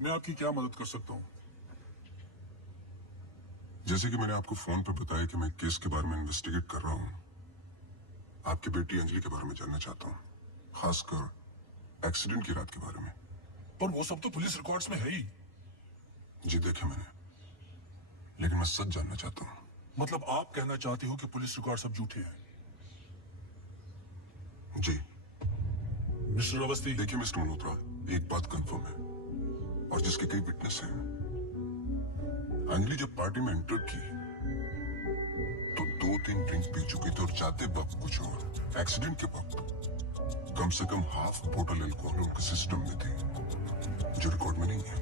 मैं आपकी क्या मदद कर सकता हूँ? जैसे कि मैंने आपको फोन पर बताया कि मैं केस के बारे में इन्वेस्टिगेट कर रहा हूँ। आपकी बेटी अंजलि के बारे में जानना चाहता हूँ, खासकर एक्सीडेंट की रात के बारे में। पर वो सब तो पुलिस रिकॉर्ड्स में है ही। जी देखे मैंने, लेकिन मैं सच जानना चाहता हूँ। मतलब आप कहना चाहते हो कि पुलिस रिकॉर्ड सब झूठे हैं? जी। मिस्टर अवस्थी। देखिए मिस्टर मल्होत्रा, एक बात कंफर्म है और जिसके कई विटनेस हैं। अंजलि जब पार्टी में एंटर की तो 2-3 ड्रिंक पी चुकी थी और जाते वक्त कुछ और। एक्सीडेंट के वक्त कम से कम हाफ बोतल अल्कोहल उनके सिस्टम में थी, जो रिकॉर्ड में नहीं है।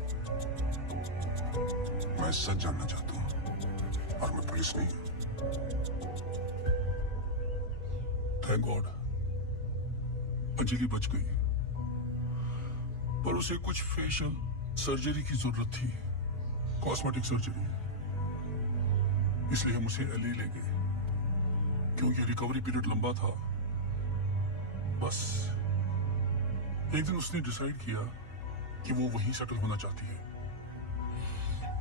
मैं सच जानना चाहता हूँ और मैं पुलिस नहीं हूँ। थैंक गॉड अंजलि बच गई, पर उसे कुछ फेशियल सर्जरी की जरूरत थी, कॉस्मेटिक सर्जरी। इसलिए हम उसे एलए ले गए, क्योंकि रिकवरी पीरियड लंबा था। बस एक दिन उसने डिसाइड किया कि वो वहीं सेटल होना चाहती है।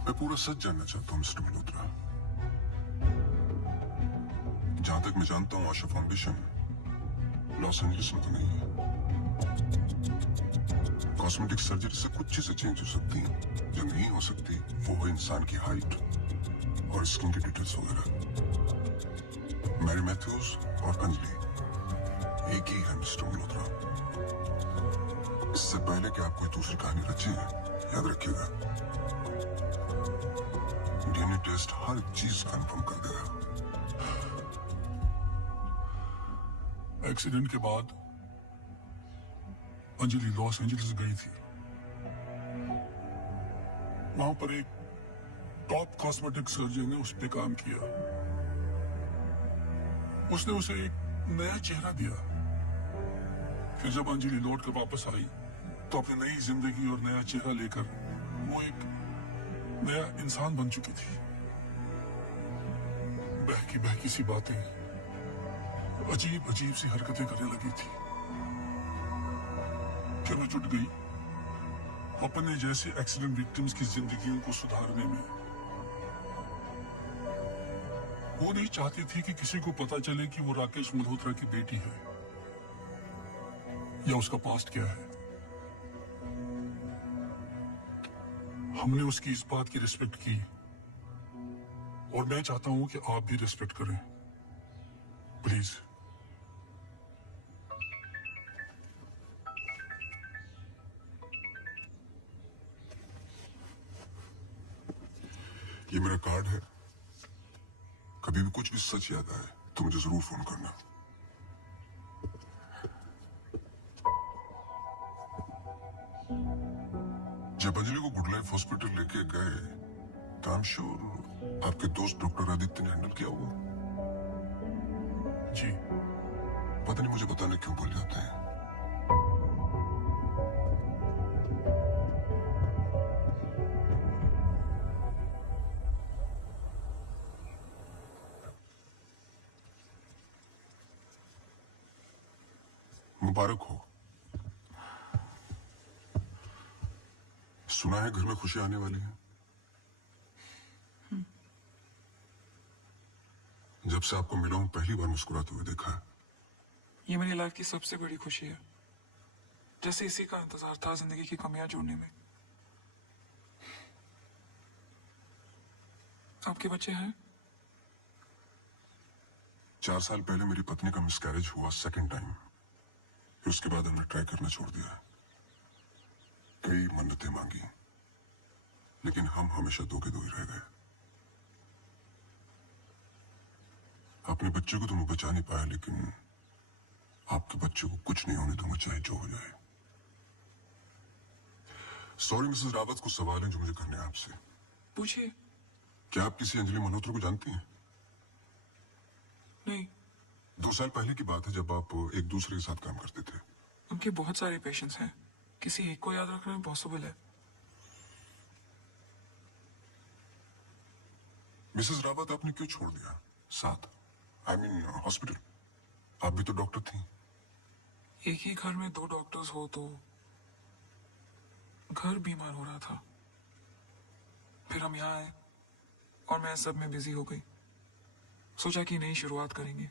मैं पूरा सच जानना चाहता हूँ मिस्टर मल्होत्रा। जहां तक मैं जानता हूँ आशा फाउंडेशन लॉस एंजलिस में तो नहीं है। कॉस्मेटिक सर्जरी से कुछ चीजें चेंज हो सकती हैं, जो नहीं हो सकती वो है इंसान की हाइट और स्किन की डिटेल्स वगैरह। मैरी मैथ्यूज और अंजलि एक ही है मिस्टर मल्होत्रा। इससे पहले कि आप कोई दूसरी कहानी रचिए, याद रखिएगा डीएनए टेस्ट हर चीज कंफर्म कर देगा। एक्सीडेंट के बाद अंजलि लॉस एंजलिस गई थी। वहां पर एक टॉप कॉस्मेटिक सर्जन ने उस पर काम किया। उसने उसे एक नया चेहरा दिया। फिर जब अंजलि लौट कर वापस आई तो अपनी नई जिंदगी और नया चेहरा लेकर वो एक नया इंसान बन चुकी थी। बहकी बहकी सी बातें, अजीब अजीब सी हरकतें करने लगी थी। फिर वो जुट गई अपने जैसे एक्सीडेंट विक्टिम्स की जिंदगियों को सुधारने में। वो नहीं चाहती थी कि किसी को पता चले कि वो राकेश मल्होत्रा की बेटी है या उसका पास्ट क्या है। हमने उसकी इस बात की रिस्पेक्ट की और मैं चाहता हूं कि आप भी रिस्पेक्ट करें, प्लीज। ये मेरा कार्ड है, कभी भी कुछ भी सच याद आए तो मुझे जरूर फोन करना। जब अंजलि को गुड लाइफ हॉस्पिटल लेके गए बट आई एम श्योर आपके दोस्त डॉक्टर आदित्य ने हैंडल किया होगा। जी। पता नहीं मुझे बताने क्यों भूल जाते हैं। मुबारक हो। सुना है घर में खुशी आने वाली है। जब से आपको मिला हूं पहली बार मुस्कुराते हुए देखा है। ये मेरी लाइफ की सबसे बड़ी खुशी है। जैसे इसी का इंतजार था जिंदगी की कमियां जोड़ने में। आपके बच्चे हैं? 4 साल पहले मेरी पत्नी का मिसकैरेज हुआ सेकंड टाइम। फिर उसके बाद हमने ट्राई करना छोड़ दिया। कई मन्नतें मांगी, लेकिन हम हमेशा दो के दो ही रह गए। अपने बच्चे को तो मैं बचा नहीं पाया, लेकिन आपके बच्चे को कुछ नहीं होने दूंगा, चाहे जो हो जाए। सॉरी मिसेस रावत, कुछ सवाल हैं जो मुझे करने हैं आपसे। पूछिए। क्या आप किसी अंजलि मल्होत्रा को जानती हैं? नहीं। 2 साल पहले की बात है जब आप एक दूसरे के साथ काम करते थे। उनके बहुत सारे पेशेंट्स हैं, किसी एक को याद रखना इम्पॉसिबल है। मिसेस रावत, आपने क्यों छोड़ दिया साथ? I mean hospital. आप भी तो डॉक्टर थी। एक ही घर में 2 डॉक्टर्स हो तो घर बीमार हो रहा था। फिर हम यहाँ आए और मैं सब में बिजी हो गई। सोचा कि नई शुरुआत करेंगे,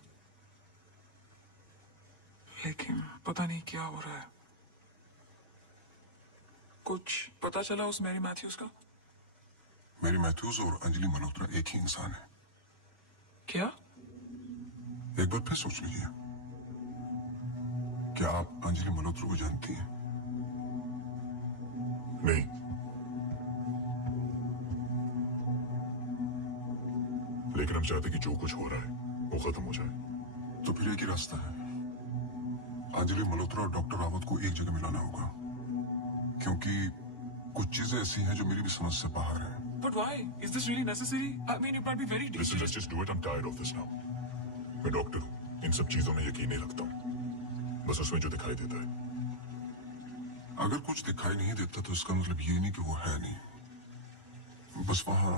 लेकिन पता नहीं क्या हो रहा है। कुछ पता चला उस मैरी मैथ्यूज का? मैरी मैथ्यूज और अंजलि मल्होत्रा एक ही इंसान है। क्या? एक बार फिर सोच लीजिए। क्या आप अंजलि मल्होत्रा को जानती हैं? नहीं। लेकिन हम चाहते कि जो कुछ हो रहा है वो खत्म हो जाए। तो फिर एक ही रास्ता है। अंजलि मल्होत्रा और डॉक्टर रावत को एक जगह मिलाना होगा, क्योंकि कुछ चीजें ऐसी हैं जो मेरी भी समझ से बाहर हैं। But why? Is this really necessary? I mean, it might be very Listen, let's dangerous. just do it. I'm tired of this now. मैं डॉक्टर हूँ, इन सब चीजों में यकीन नहीं रखता हूँ। बस उसमें जो दिखाई देता है। अगर कुछ दिखाई नहीं देता तो इसका मतलब ये नहीं कि वो है नहीं, बस वहां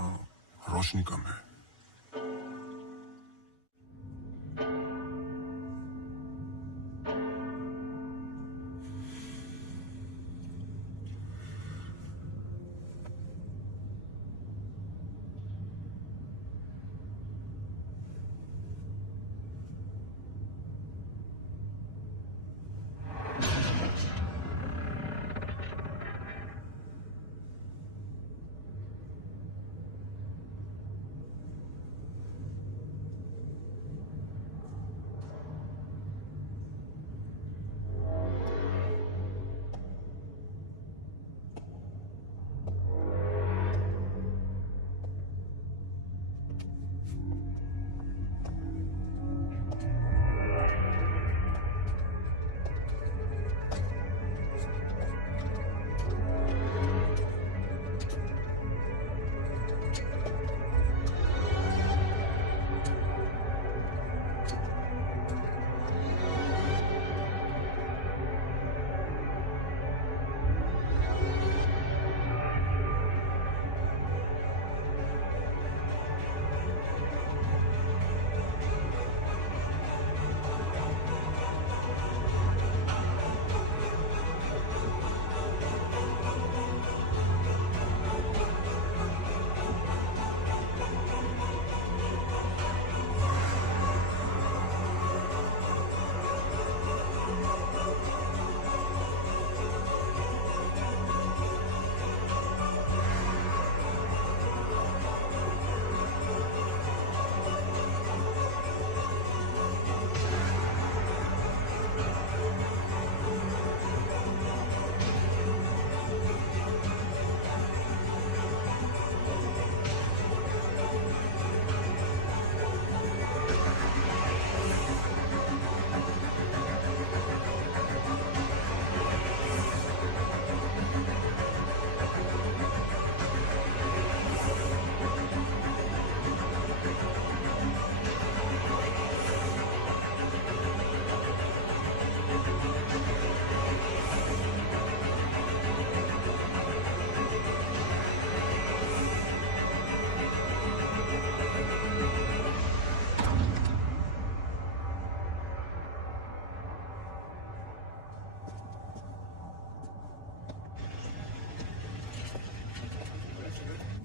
रोशनी कम है।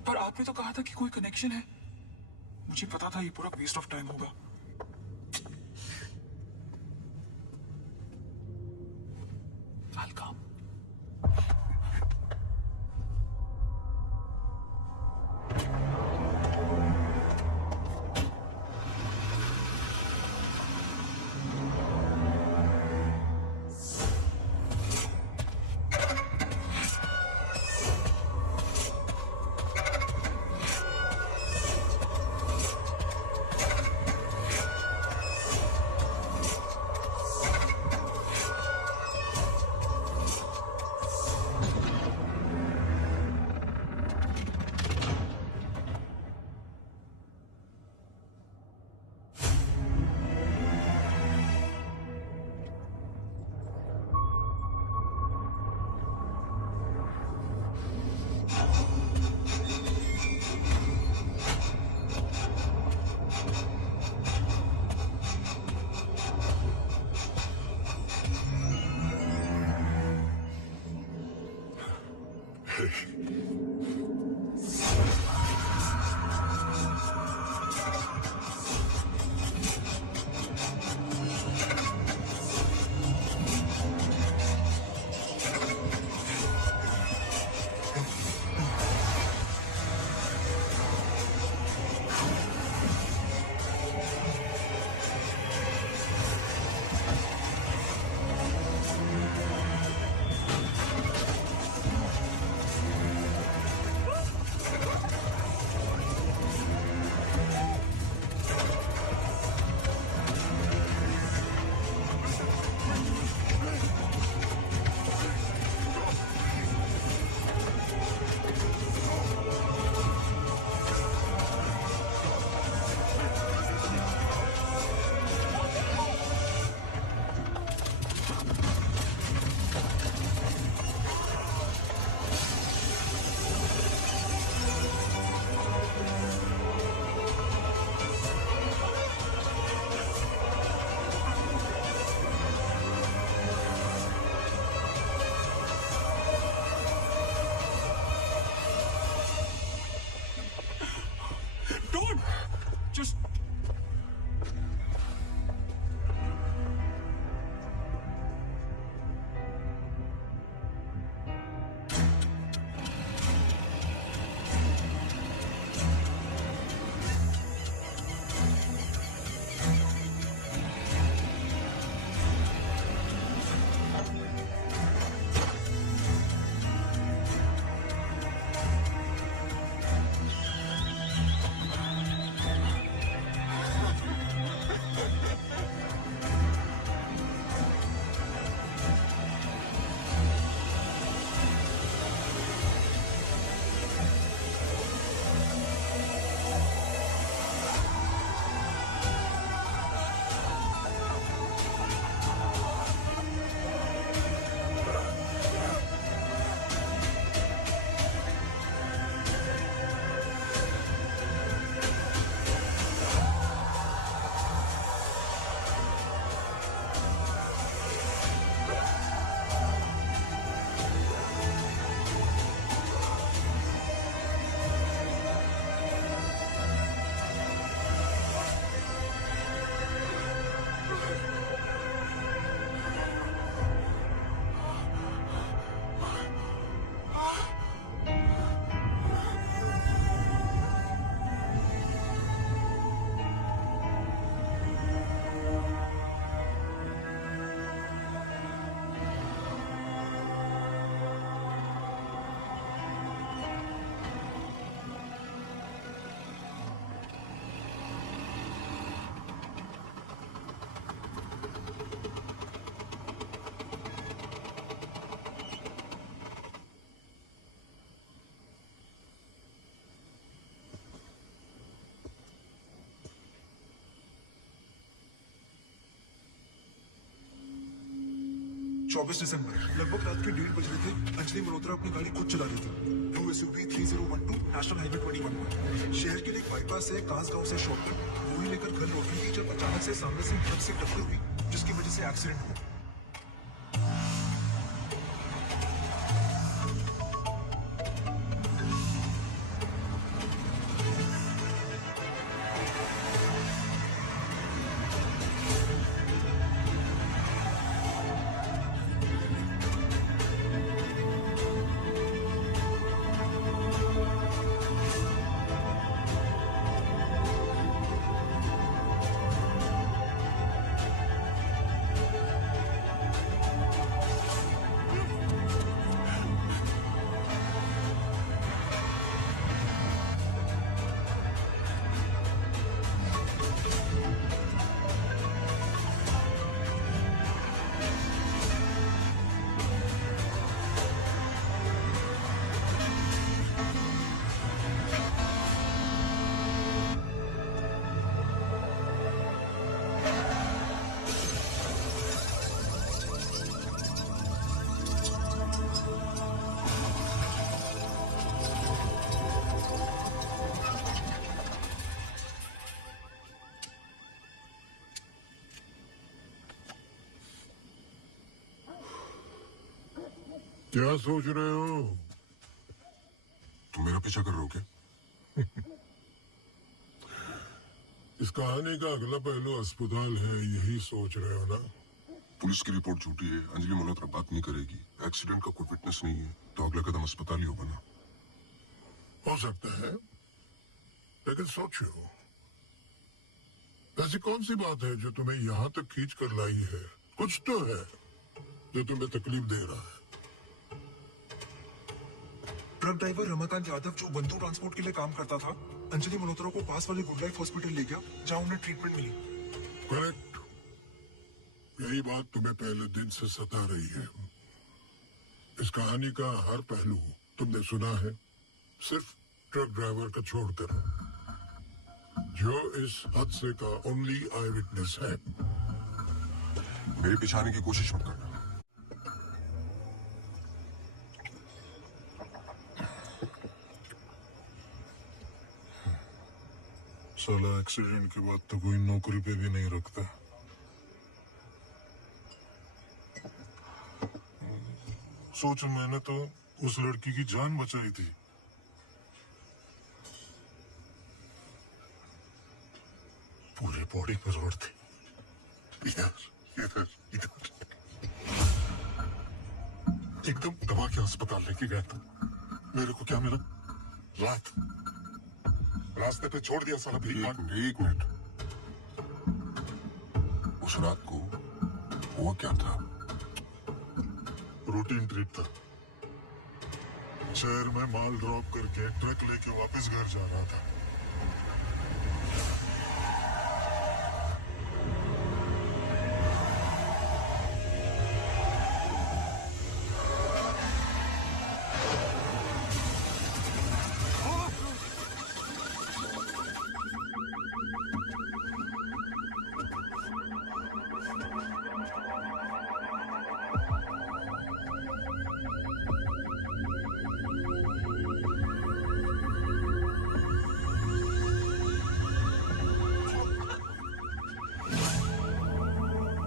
पर आपने तो कहा था कि कोई कनेक्शन है। मुझे पता था ये पूरा वेस्ट ऑफ टाइम होगा। I'll come. Just... दिसंबर लगभग रात के 1:30 बज रहे थे। अंजलि मल्होत्रा अपनी गाड़ी खुद चला रही थी। न्यू एसयूवी 3012 नेशनल हाईवे 21 पर। शहर के लिए एक बाईपास है कांसगांव से शॉर्टकट वो ही लेकर घर लौट रही थी जब अचानक से सामने से ट्रक से टक्कर हुई जिसकी वजह से एक्सीडेंट हुआ। क्या सोच रहे हो? तुम मेरा पीछा कर रहे हो क्या? इस कहानी का अगला पहलू अस्पताल है, यही सोच रहे हो ना? पुलिस की रिपोर्ट झूठी है, अंजलि मल्होत्रा बात नहीं करेगी, एक्सीडेंट का कोई विटनेस नहीं है, तो अगला कदम अस्पताल ही होगा ना। हो सकता है, लेकिन सोचो, ऐसी कौन सी बात है जो तुम्हें यहां तक खींच कर लाई है? कुछ तो है जो तुम्हें तकलीफ दे रहा है। ट्रक ड्राइवर रमाकांत यादव जो बंधु ट्रांसपोर्ट के लिए काम करता था, अंजलि मल्होत्रा को पास वाले गुड लाइफ हॉस्पिटल ले गया, जहां उन्हें ट्रीटमेंट मिली। करेक्ट। यही बात तुम्हें पहले दिन से सता रही है। इस कहानी का हर पहलू तुमने सुना है, सिर्फ ट्रक ड्राइवर का छोड़कर, जो इस हादसे का ओनली आई विटनेस है। मेरे पीछे आने की कोशिश मत करना। साला एक्सीडेंट के बाद तो कोई नौकरी पे भी नहीं रखता। सोचो, मैंने तो उस लड़की की जान बचाई थी। पूरी बॉडी पे रोड थी। इधर इधर इधर। एकदम दबा के अस्पताल लेके गया था। मेरे को क्या मिला? रात। रास्ते पे छोड़ दिया साला भीख मांग। एक मिनट, उस रात को हुआ क्या था? रूटीन ट्रिप था। शहर में माल ड्रॉप करके ट्रक लेके वापस घर जा रहा था।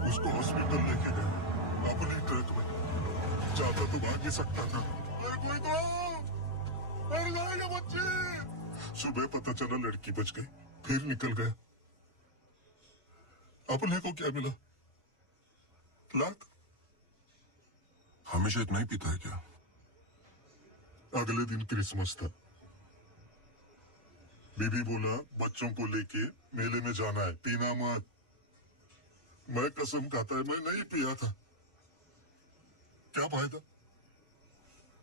उसको हॉस्पिटल लेके गए अपने ट्रक में। चाहता तो भाग ही सकता था। कोई तो अरे लाएगा बच्चे। सुबह पता चला लड़की बच गई, फिर निकल गया। अपने को क्या मिला? लाख। हमेशा इतना ही पीता है क्या? अगले दिन क्रिसमस था। बीबी बोला बच्चों को लेके मेले में जाना है, पीना मत। मैं कसम खाता है मैं नहीं पिया था। क्या फायदा?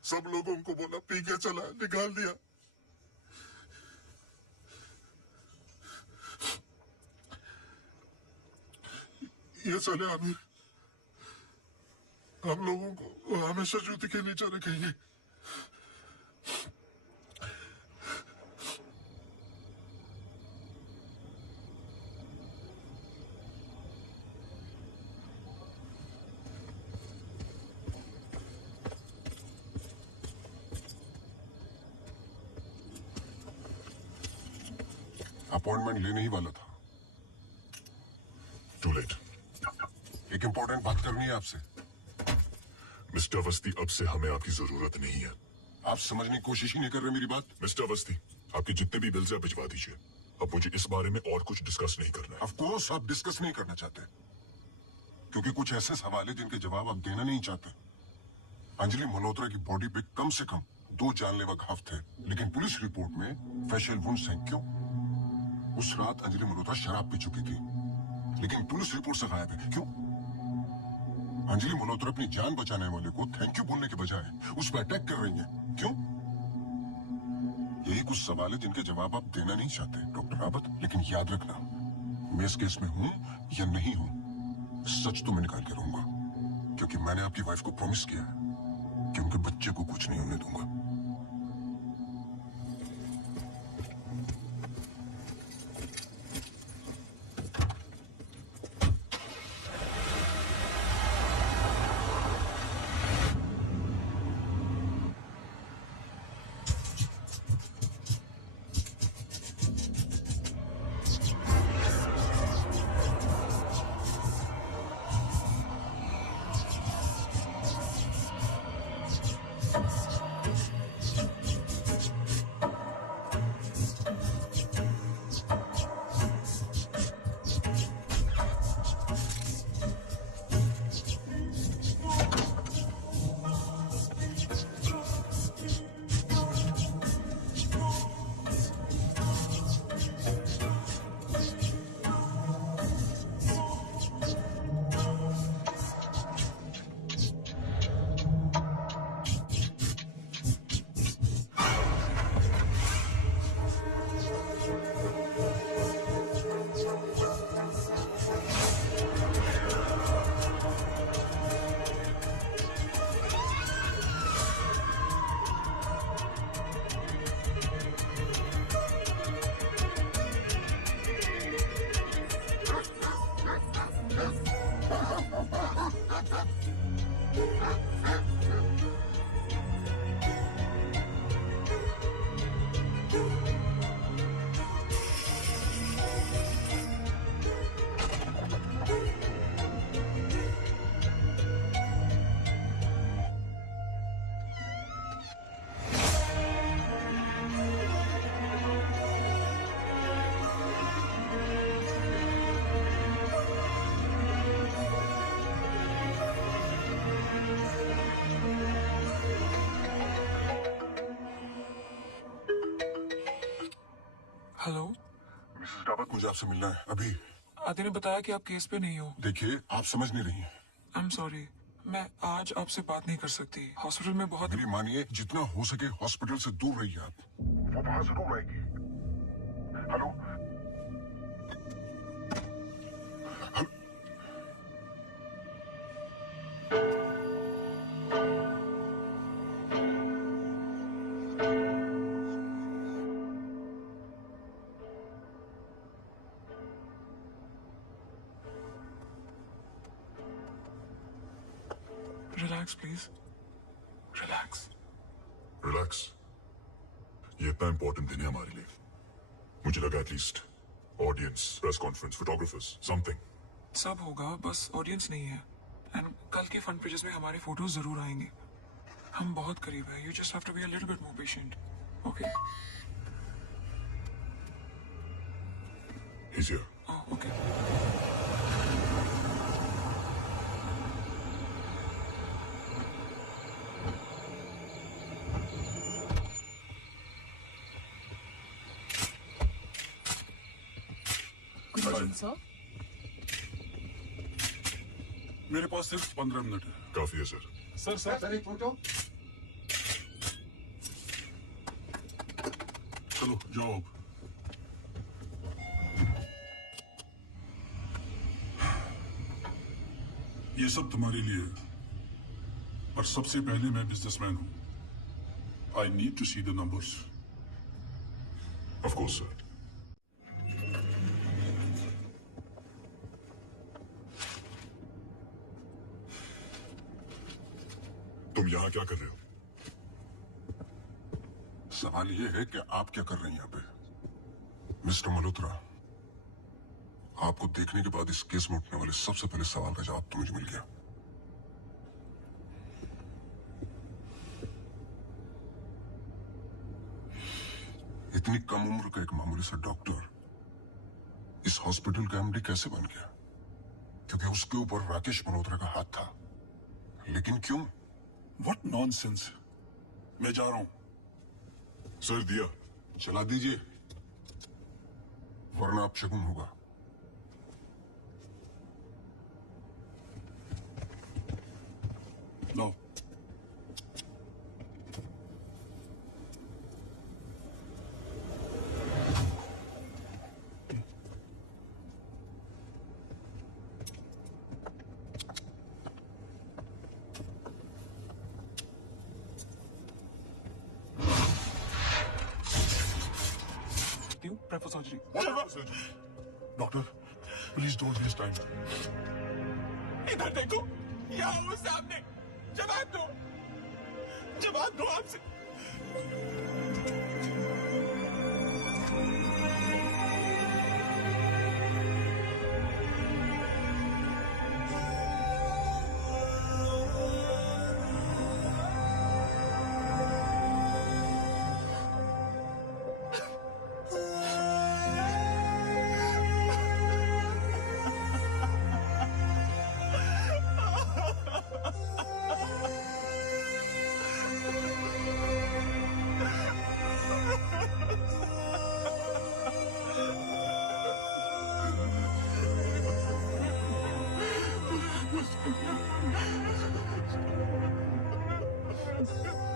सब लोगों को बोला पी के चला, निकाल दिया। ये चले आमिर, हम लोगों को हमेशा जूती के नीचे रखेंगे। अपॉइंटमेंट लेने ही वाला था। To late. एक इंपॉर्टेंट बात करनी है आपसे। मिस्टर अवस्थी, अब से हमें आपकी जरूरत नहीं है। आप समझने की कोशिश ही नहीं कर रहे मेरी बात। मिस्टर अवस्थी, आपके जितने भी बिल्स है भिजवा दीजिए। अब मुझे इस बारे में और कुछ डिस्कस नहीं करना है। ऑफ कोर्स आप डिस्कस नहीं करना चाहते, क्योंकि कुछ ऐसे सवाल है जिनके जवाब आप देना नहीं चाहते। अंजलि मल्होत्रा की बॉडी पे कम से कम 2 जानलेवा घाव थे, लेकिन पुलिस रिपोर्ट में फेशियल वुंड्स हैं। क्यों? उस रात अंजलि मल्होत्रा शराब पी चुकी थी, लेकिन पुलिस रिपोर्ट से गायब है। क्यों? अंजलि मल्होत्रा अपनी जान बचाने वाले को थैंक यू बोलने के बजाय उस पर अटैक कर रही है। क्यों? यही कुछ सवाल है जिनके जवाब आप देना नहीं चाहते डॉक्टर रावत। लेकिन याद रखना, मैं इस केस में हूं या नहीं हूं, सच तो मैं निकाल के रहूंगा, क्योंकि मैंने आपकी वाइफ को प्रॉमिस किया है कि उनके बच्चे को कुछ नहीं होने दूंगा। हेलो। मिसेस रावत, मुझे आपसे मिलना है अभी। आदि ने बताया कि आप केस पे नहीं हो। देखिए, आप समझ नहीं रही हैं। आई एम सॉरी, मैं आज आपसे बात नहीं कर सकती। हॉस्पिटल में बहुत। मेरी मानिए, जितना हो सके हॉस्पिटल से दूर रहिए आप। वो वहां जरूर आएगी। Hello. Relax please, relax. Relax. ये इतना इंपॉर्टेंट दिन है हमारे लिए। मुझे लगा at least audience, press conference, photographers, something. सब होगा, बस ऑडियंस नहीं है। एंड कल के फ्रंट पेजेस में हमारे फोटोज जरूर आएंगे। हम बहुत करीब है। You just have to be a little bit more patient, okay? He's here. Oh, okay. Sir, मेरे पास सिर्फ 15 मिनट है। काफी है सर। सर एक फोटो। चलो जाओ अब। ये सब तुम्हारे लिए है, पर सबसे पहले मैं बिजनेसमैन हूं। I need to see the numbers. Of course sir. तुम यहां क्या कर रहे हो? सवाल ये है कि आप क्या कर रहे हैं यहाँ पे? मिस्टर मल्होत्रा, आपको देखने के बाद इस केस में उठने वाले सबसे पहले सवाल का जवाब तो मुझे मिल गया। इतनी कम उम्र का एक मामूली सा डॉक्टर इस हॉस्पिटल का एमडी कैसे बन गया? क्योंकि उसके ऊपर राकेश मल्होत्रा का हाथ था। लेकिन क्यों? What nonsense. मैं जा रहा हूं। सर दिया। चला दीजिए, वरना आप शगुन होगा। No. Prefer surgery. Doctor, please don't waste time. इधर देखो, यहाँ वो सामने। जवाब दो, जवाब दो आपसे।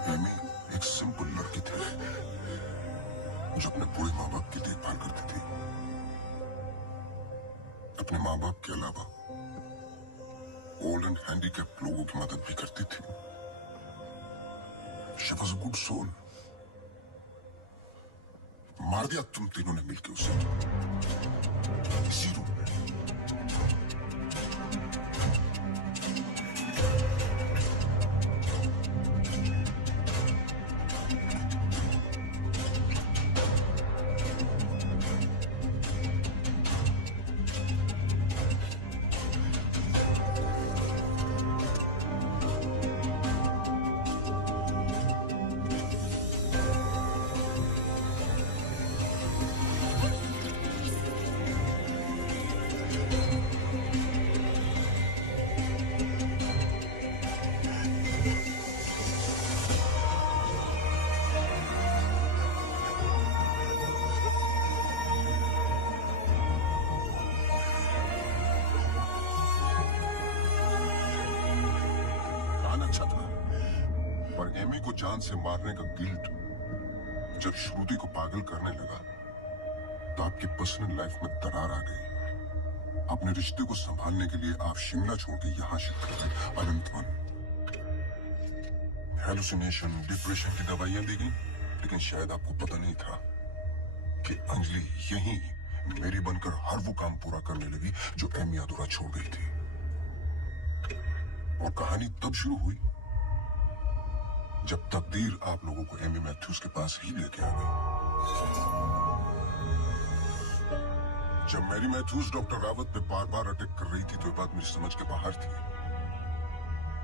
एमी एक सिंपल लड़की थी जो अपने बूढ़े माँ बाप की देखभाल करती थी। अपने माँ बाप के अलावा ओल्ड एंड हैंडीकैप्ड लोगों की मदद भी करती थी। She was a good soul. मार दिया तुम तीनों ने मिलकर उसे इसी रूम में। एमी को जान से मारने का गिल्ट जब श्रुति को पागल करने लगा तो आपकी पर्सनल लाइफ में दरार आ गई। अपने रिश्ते को संभालने के लिए आप शिमला छोड़ के यहां शिफ्ट कर गए। अनंतवन, हेलुसिनेशन, डिप्रेशन की दवाइयां दी गई, लेकिन शायद आपको पता नहीं था कि अंजलि यहीं मेरी बनकर हर वो काम पूरा करने लगी जो एमी अधूरा छोड़ गई थी। और कहानी तब शुरू हुई जब तकदीर आप लोगों को एमी मैथ्यूज के पास ही लेके आ गई। जब मैरी मैथ्यूज डॉक्टर रावत पे बार बार अटैक कर रही थी तो ये बात मेरी समझ के बाहर थी।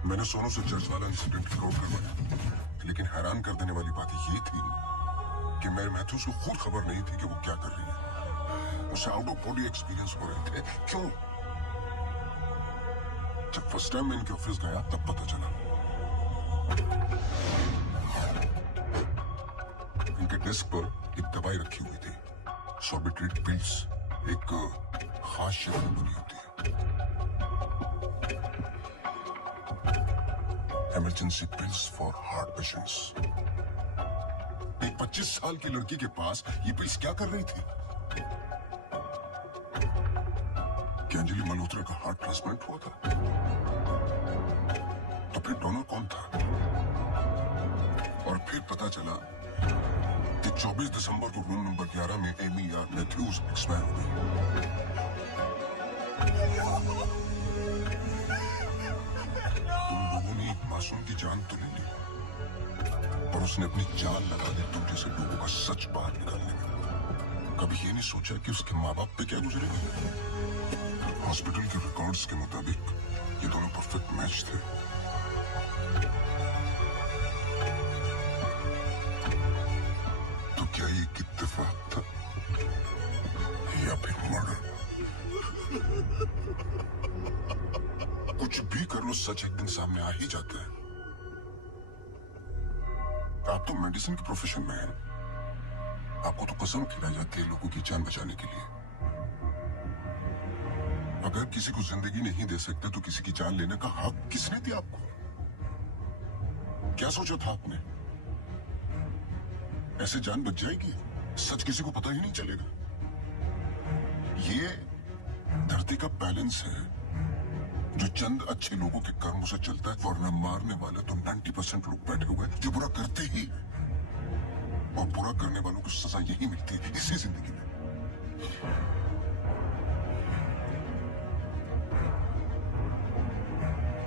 मैंने सोनू से चर्च वाला इंसिडेंट रिकॉर्ड करवाया, लेकिन हैरान कर देने वाली बात ये थी कि मैरी मैथ्यूज को खुद खबर नहीं थी कि वो क्या कर रही है। उसे आउट ऑफ बॉडी एक्सपीरियंस हो रहे थे। क्यों? जब फर्स्ट टाइम मैं इनके ऑफिस गया तब पता चला। इनके डेस्क पर एक दवाई रखी हुई थी, सॉर्बिट्रेट पिल्स, एक खास शक्ल बनी होती है। Emergency pills for heart patients. एक 25 साल की लड़की के पास ये पिल्स क्या कर रही थी? क्या अंजलि मल्होत्रा का हार्ट ट्रांसप्लांट हुआ था? तो फिर डोनर कौन था? और फिर पता चला कि 24 दिसंबर को रूम नंबर 11 में एमी आर मैथ्यूज एक्सपायर हो गई। तुम लोगों ने एक मासूम की जान तो ले ली, और उसने अपनी जान लगा दी तुम जैसे लोगों का सच बाहर निकालने में। कभी ये नहीं सोचा कि उसके माँ बाप पे क्या गुजरेगा? हॉस्पिटल के रिकॉर्ड्स के मुताबिक ये दोनों परफेक्ट मैच थे। तो क्या ये इत्तेफाक था या फिर मर्डर? कुछ भी कर लो, सच एक दिन सामने आ ही जाता है। आप तो मेडिसिन के प्रोफेशन में हैं। आपको तो कसम खिलाई जाती है लोगों की जान बचाने के लिए। अगर किसी को जिंदगी नहीं दे सकते तो किसी की जान लेने का हक किसने दिया आपको? क्या सोचा था आपने? ऐसे जान बच जाएगी? सच किसी को पता ही नहीं चलेगा। ये धरती का बैलेंस है जो चंद अच्छे लोगों के कर्मों से चलता है, वरना मारने वाले तो 90% लोग बैठे हुए हैं जो बुरा करते ही हैं। और बुरा करने वालों को सजा यही मिलती है इसी जिंदगी में।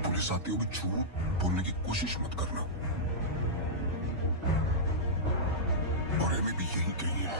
पुलिस आते हुए झूठ बोलने की कोशिश मत करना। और एमी भी यही कही है।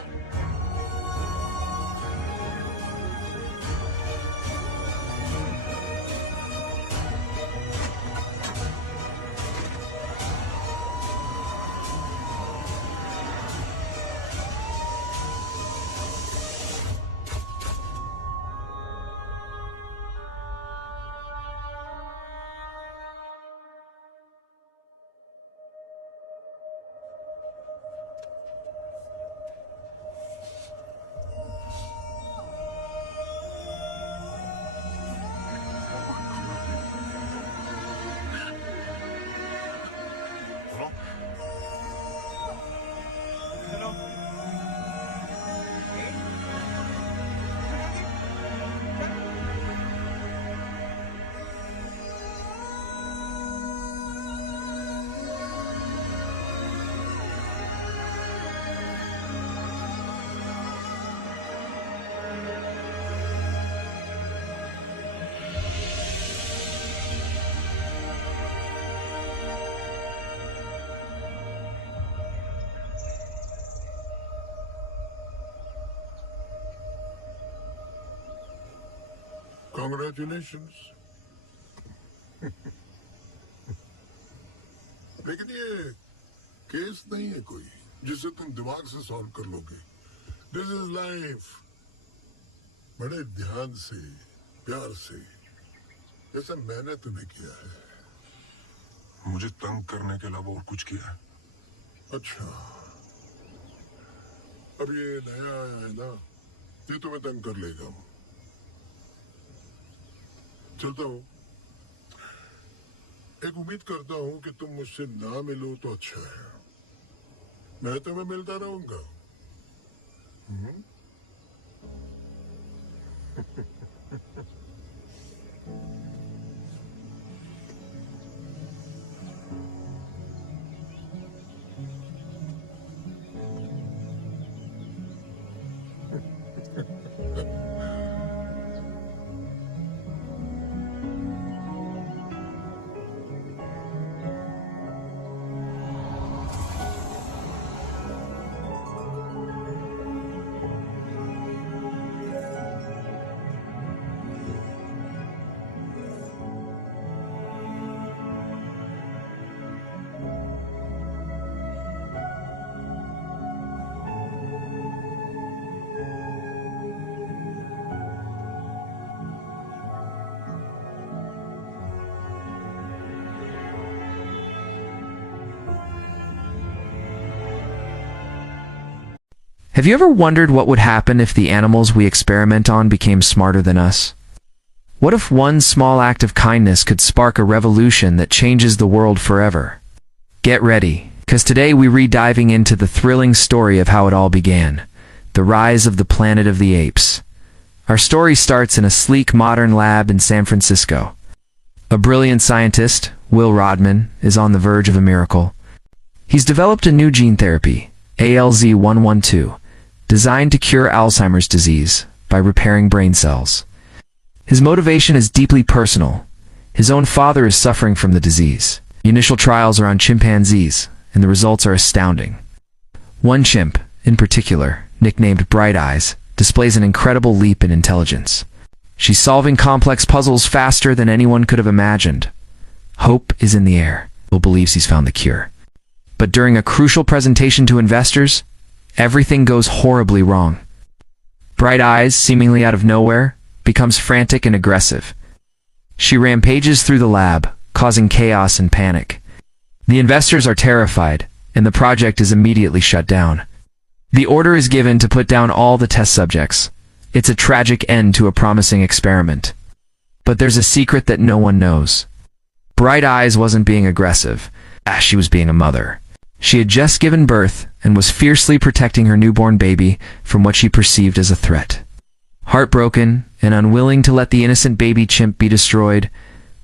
Congratulations. लेकिन ये केस नहीं है कोई जिसे तुम दिमाग से सॉल्व कर लोगे। This is life. बड़े ध्यान से, प्यार से, जैसे मैंने तुम्हें किया है। मुझे तंग करने के अलावा और कुछ किया है? अच्छा, अब ये नया आया है ना, ये तुम्हें तंग कर लेगा। चलता हूं। एक उम्मीद करता हूं कि तुम मुझसे ना मिलो तो अच्छा है। मैं तुम्हें मिलता रहूंगा। Have you ever wondered what would happen if the animals we experiment on became smarter than us? What if one small act of kindness could spark a revolution that changes the world forever? Get ready, because today we re-diving into the thrilling story of how it all began, the rise of the Planet of the Apes. Our story starts in a sleek modern lab in San Francisco. A brilliant scientist, Will Rodman, is on the verge of a miracle. He's developed a new gene therapy, ALZ-112, designed to cure Alzheimer's disease by repairing brain cells. His motivation is deeply personal. His own father is suffering from the disease. The initial trials are on chimpanzees, and the results are astounding. One chimp, in particular, nicknamed Bright Eyes, displays an incredible leap in intelligence. She's solving complex puzzles faster than anyone could have imagined. Hope is in the air. Will believes he's found the cure. But during a crucial presentation to investors, everything goes horribly wrong. Bright Eyes, seemingly out of nowhere, becomes frantic and aggressive. She rampages through the lab, causing chaos and panic. The investors are terrified, and the project is immediately shut down. The order is given to put down all the test subjects. It's a tragic end to a promising experiment. But there's a secret that no one knows. Bright Eyes wasn't being aggressive. She was being a mother. She had just given birth and was fiercely protecting her newborn baby from what she perceived as a threat. Heartbroken and unwilling to let the innocent baby chimp be destroyed,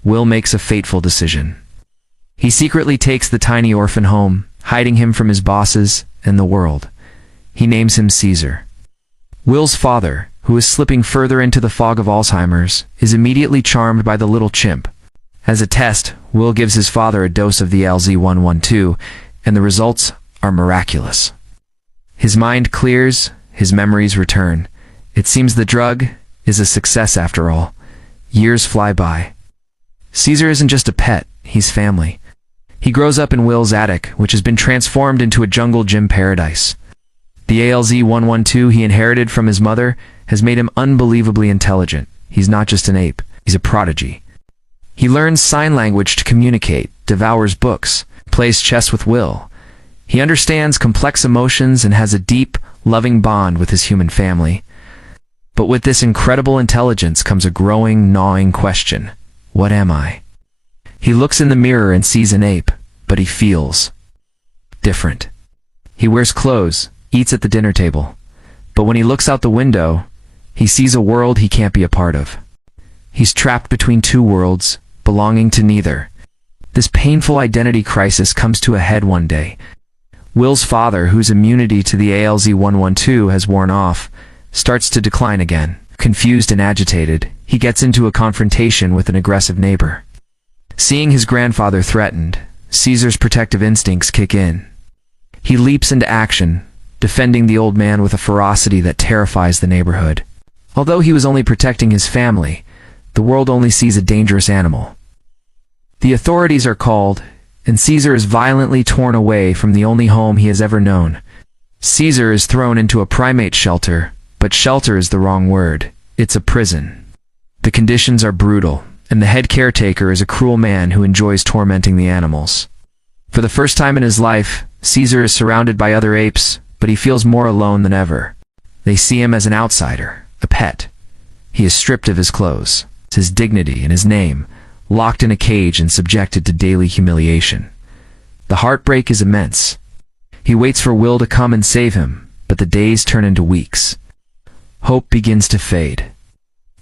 Will makes a fateful decision. He secretly takes the tiny orphan home, hiding him from his bosses and the world. He names him Caesar. Will's father, who is slipping further into the fog of Alzheimer's, is immediately charmed by the little chimp. As a test, Will gives his father a dose of the ALZ-112, and the results are miraculous. His mind clears, his memories return. It seems the drug is a success after all. Years fly by. Caesar isn't just a pet, he's family. He grows up in Will's attic, which has been transformed into a jungle gym paradise. The ALZ-112 he inherited from his mother has made him unbelievably intelligent. He's not just an ape, he's a prodigy. He learns sign language to communicate, devours books, plays chess with Will. He understands complex emotions and has a deep, loving bond with his human family. But with this incredible intelligence comes a growing, gnawing question. What am I? He looks in the mirror and sees an ape, but he feels different. He wears clothes, eats at the dinner table. But when he looks out the window, he sees a world he can't be a part of. He's trapped between two worlds, belonging to neither. This painful identity crisis comes to a head one day. Will's father, whose immunity to the ALZ-112 has worn off, starts to decline again. Confused and agitated, he gets into a confrontation with an aggressive neighbor. Seeing his grandfather threatened, Caesar's protective instincts kick in. He leaps into action, defending the old man with a ferocity that terrifies the neighborhood. Although he was only protecting his family, the world only sees a dangerous animal. The authorities are called, and Caesar is violently torn away from the only home he has ever known. Caesar is thrown into a primate shelter, but shelter is the wrong word. It's a prison. The conditions are brutal, and the head caretaker is a cruel man who enjoys tormenting the animals. For the first time in his life, Caesar is surrounded by other apes, but he feels more alone than ever. They see him as an outsider, a pet. He is stripped of his clothes, his dignity, and his name, locked in a cage and subjected to daily humiliation. The heartbreak is immense. He waits for Will to come and save him, but the days turn into weeks. Hope begins to fade.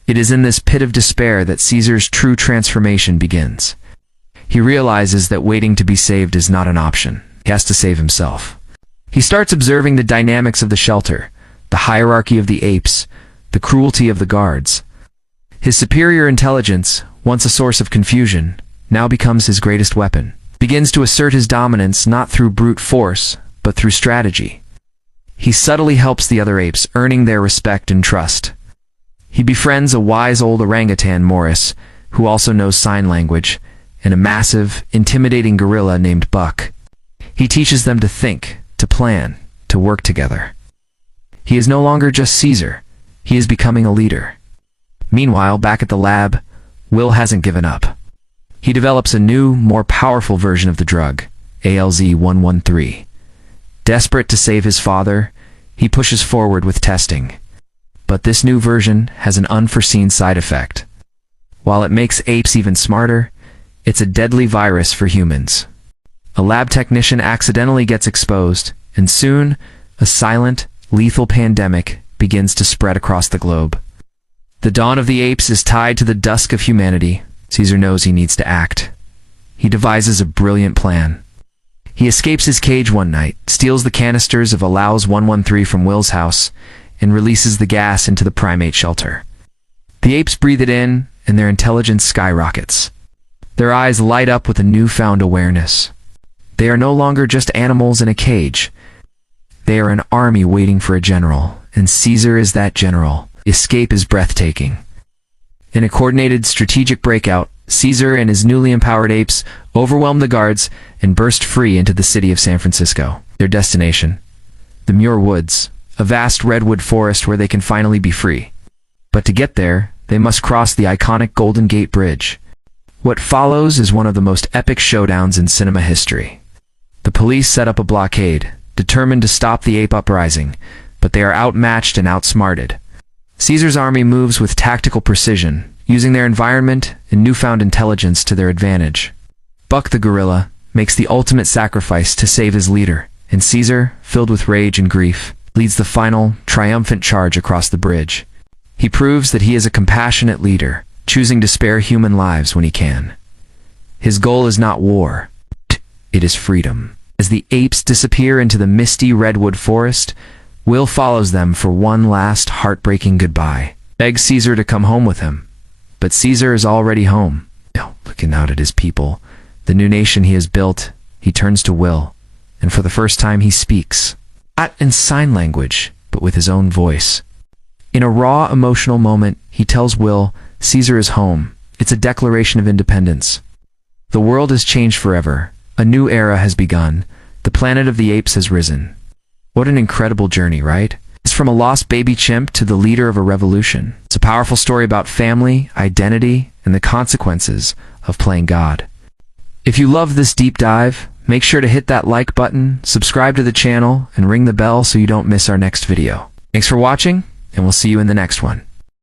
It is in this pit of despair that Caesar's true transformation begins. He realizes that waiting to be saved is not an option. He has to save himself. He starts observing the dynamics of the shelter, the hierarchy of the apes, the cruelty of the guards. His superior intelligence, once a source of confusion, now becomes his greatest weapon. Begins to assert his dominance not through brute force, but through strategy. He subtly helps the other apes, earning their respect and trust. He befriends a wise old orangutan, Morris, who also knows sign language, and a massive, intimidating gorilla named Buck. He teaches them to think, to plan, to work together. He is no longer just Caesar. He is becoming a leader. Meanwhile, back at the lab, Will hasn't given up. He develops a new, more powerful version of the drug, ALZ-113. Desperate to save his father, he pushes forward with testing. But this new version has an unforeseen side effect. While it makes apes even smarter, it's a deadly virus for humans. A lab technician accidentally gets exposed, and soon, a silent, lethal pandemic begins to spread across the globe. The dawn of the apes is tied to the dusk of humanity. Caesar knows he needs to act. He devises a brilliant plan. He escapes his cage one night, steals the canisters of ALZ-113 from Will's house, and releases the gas into the primate shelter. The apes breathe it in, and their intelligence skyrockets. Their eyes light up with a newfound awareness. They are no longer just animals in a cage. They are an army waiting for a general, and Caesar is that general. Escape is breathtaking. In a coordinated strategic breakout, Caesar and his newly empowered apes overwhelm the guards and burst free into the city of San Francisco. Their destination, the Muir Woods, a vast redwood forest where they can finally be free. But to get there, they must cross the iconic Golden Gate Bridge. What follows is one of the most epic showdowns in cinema history. The police set up a blockade, determined to stop the ape uprising, but they are outmatched and outsmarted. Caesar's army moves with tactical precision, using their environment and newfound intelligence to their advantage. Buck the gorilla makes the ultimate sacrifice to save his leader, and Caesar, filled with rage and grief, leads the final, triumphant charge across the bridge. He proves that he is a compassionate leader, choosing to spare human lives when he can. His goal is not war. It is freedom. As the apes disappear into the misty redwood forest, Will follows them for one last heartbreaking goodbye. Begs Caesar to come home with him. But Caesar is already home. Looking out at his people, the new nation he has built, he turns to Will, and for the first time he speaks. Not in sign language, but with his own voice. In a raw, emotional moment, he tells Will, Caesar is home. It's a declaration of independence. The world has changed forever. A new era has begun. The planet of the apes has risen. What an incredible journey, right? It's from a lost baby chimp to the leader of a revolution. It's a powerful story about family, identity, and the consequences of playing God. If you love this deep dive, make sure to hit that like button, subscribe to the channel, and ring the bell so you don't miss our next video. Thanks for watching, and we'll see you in the next one.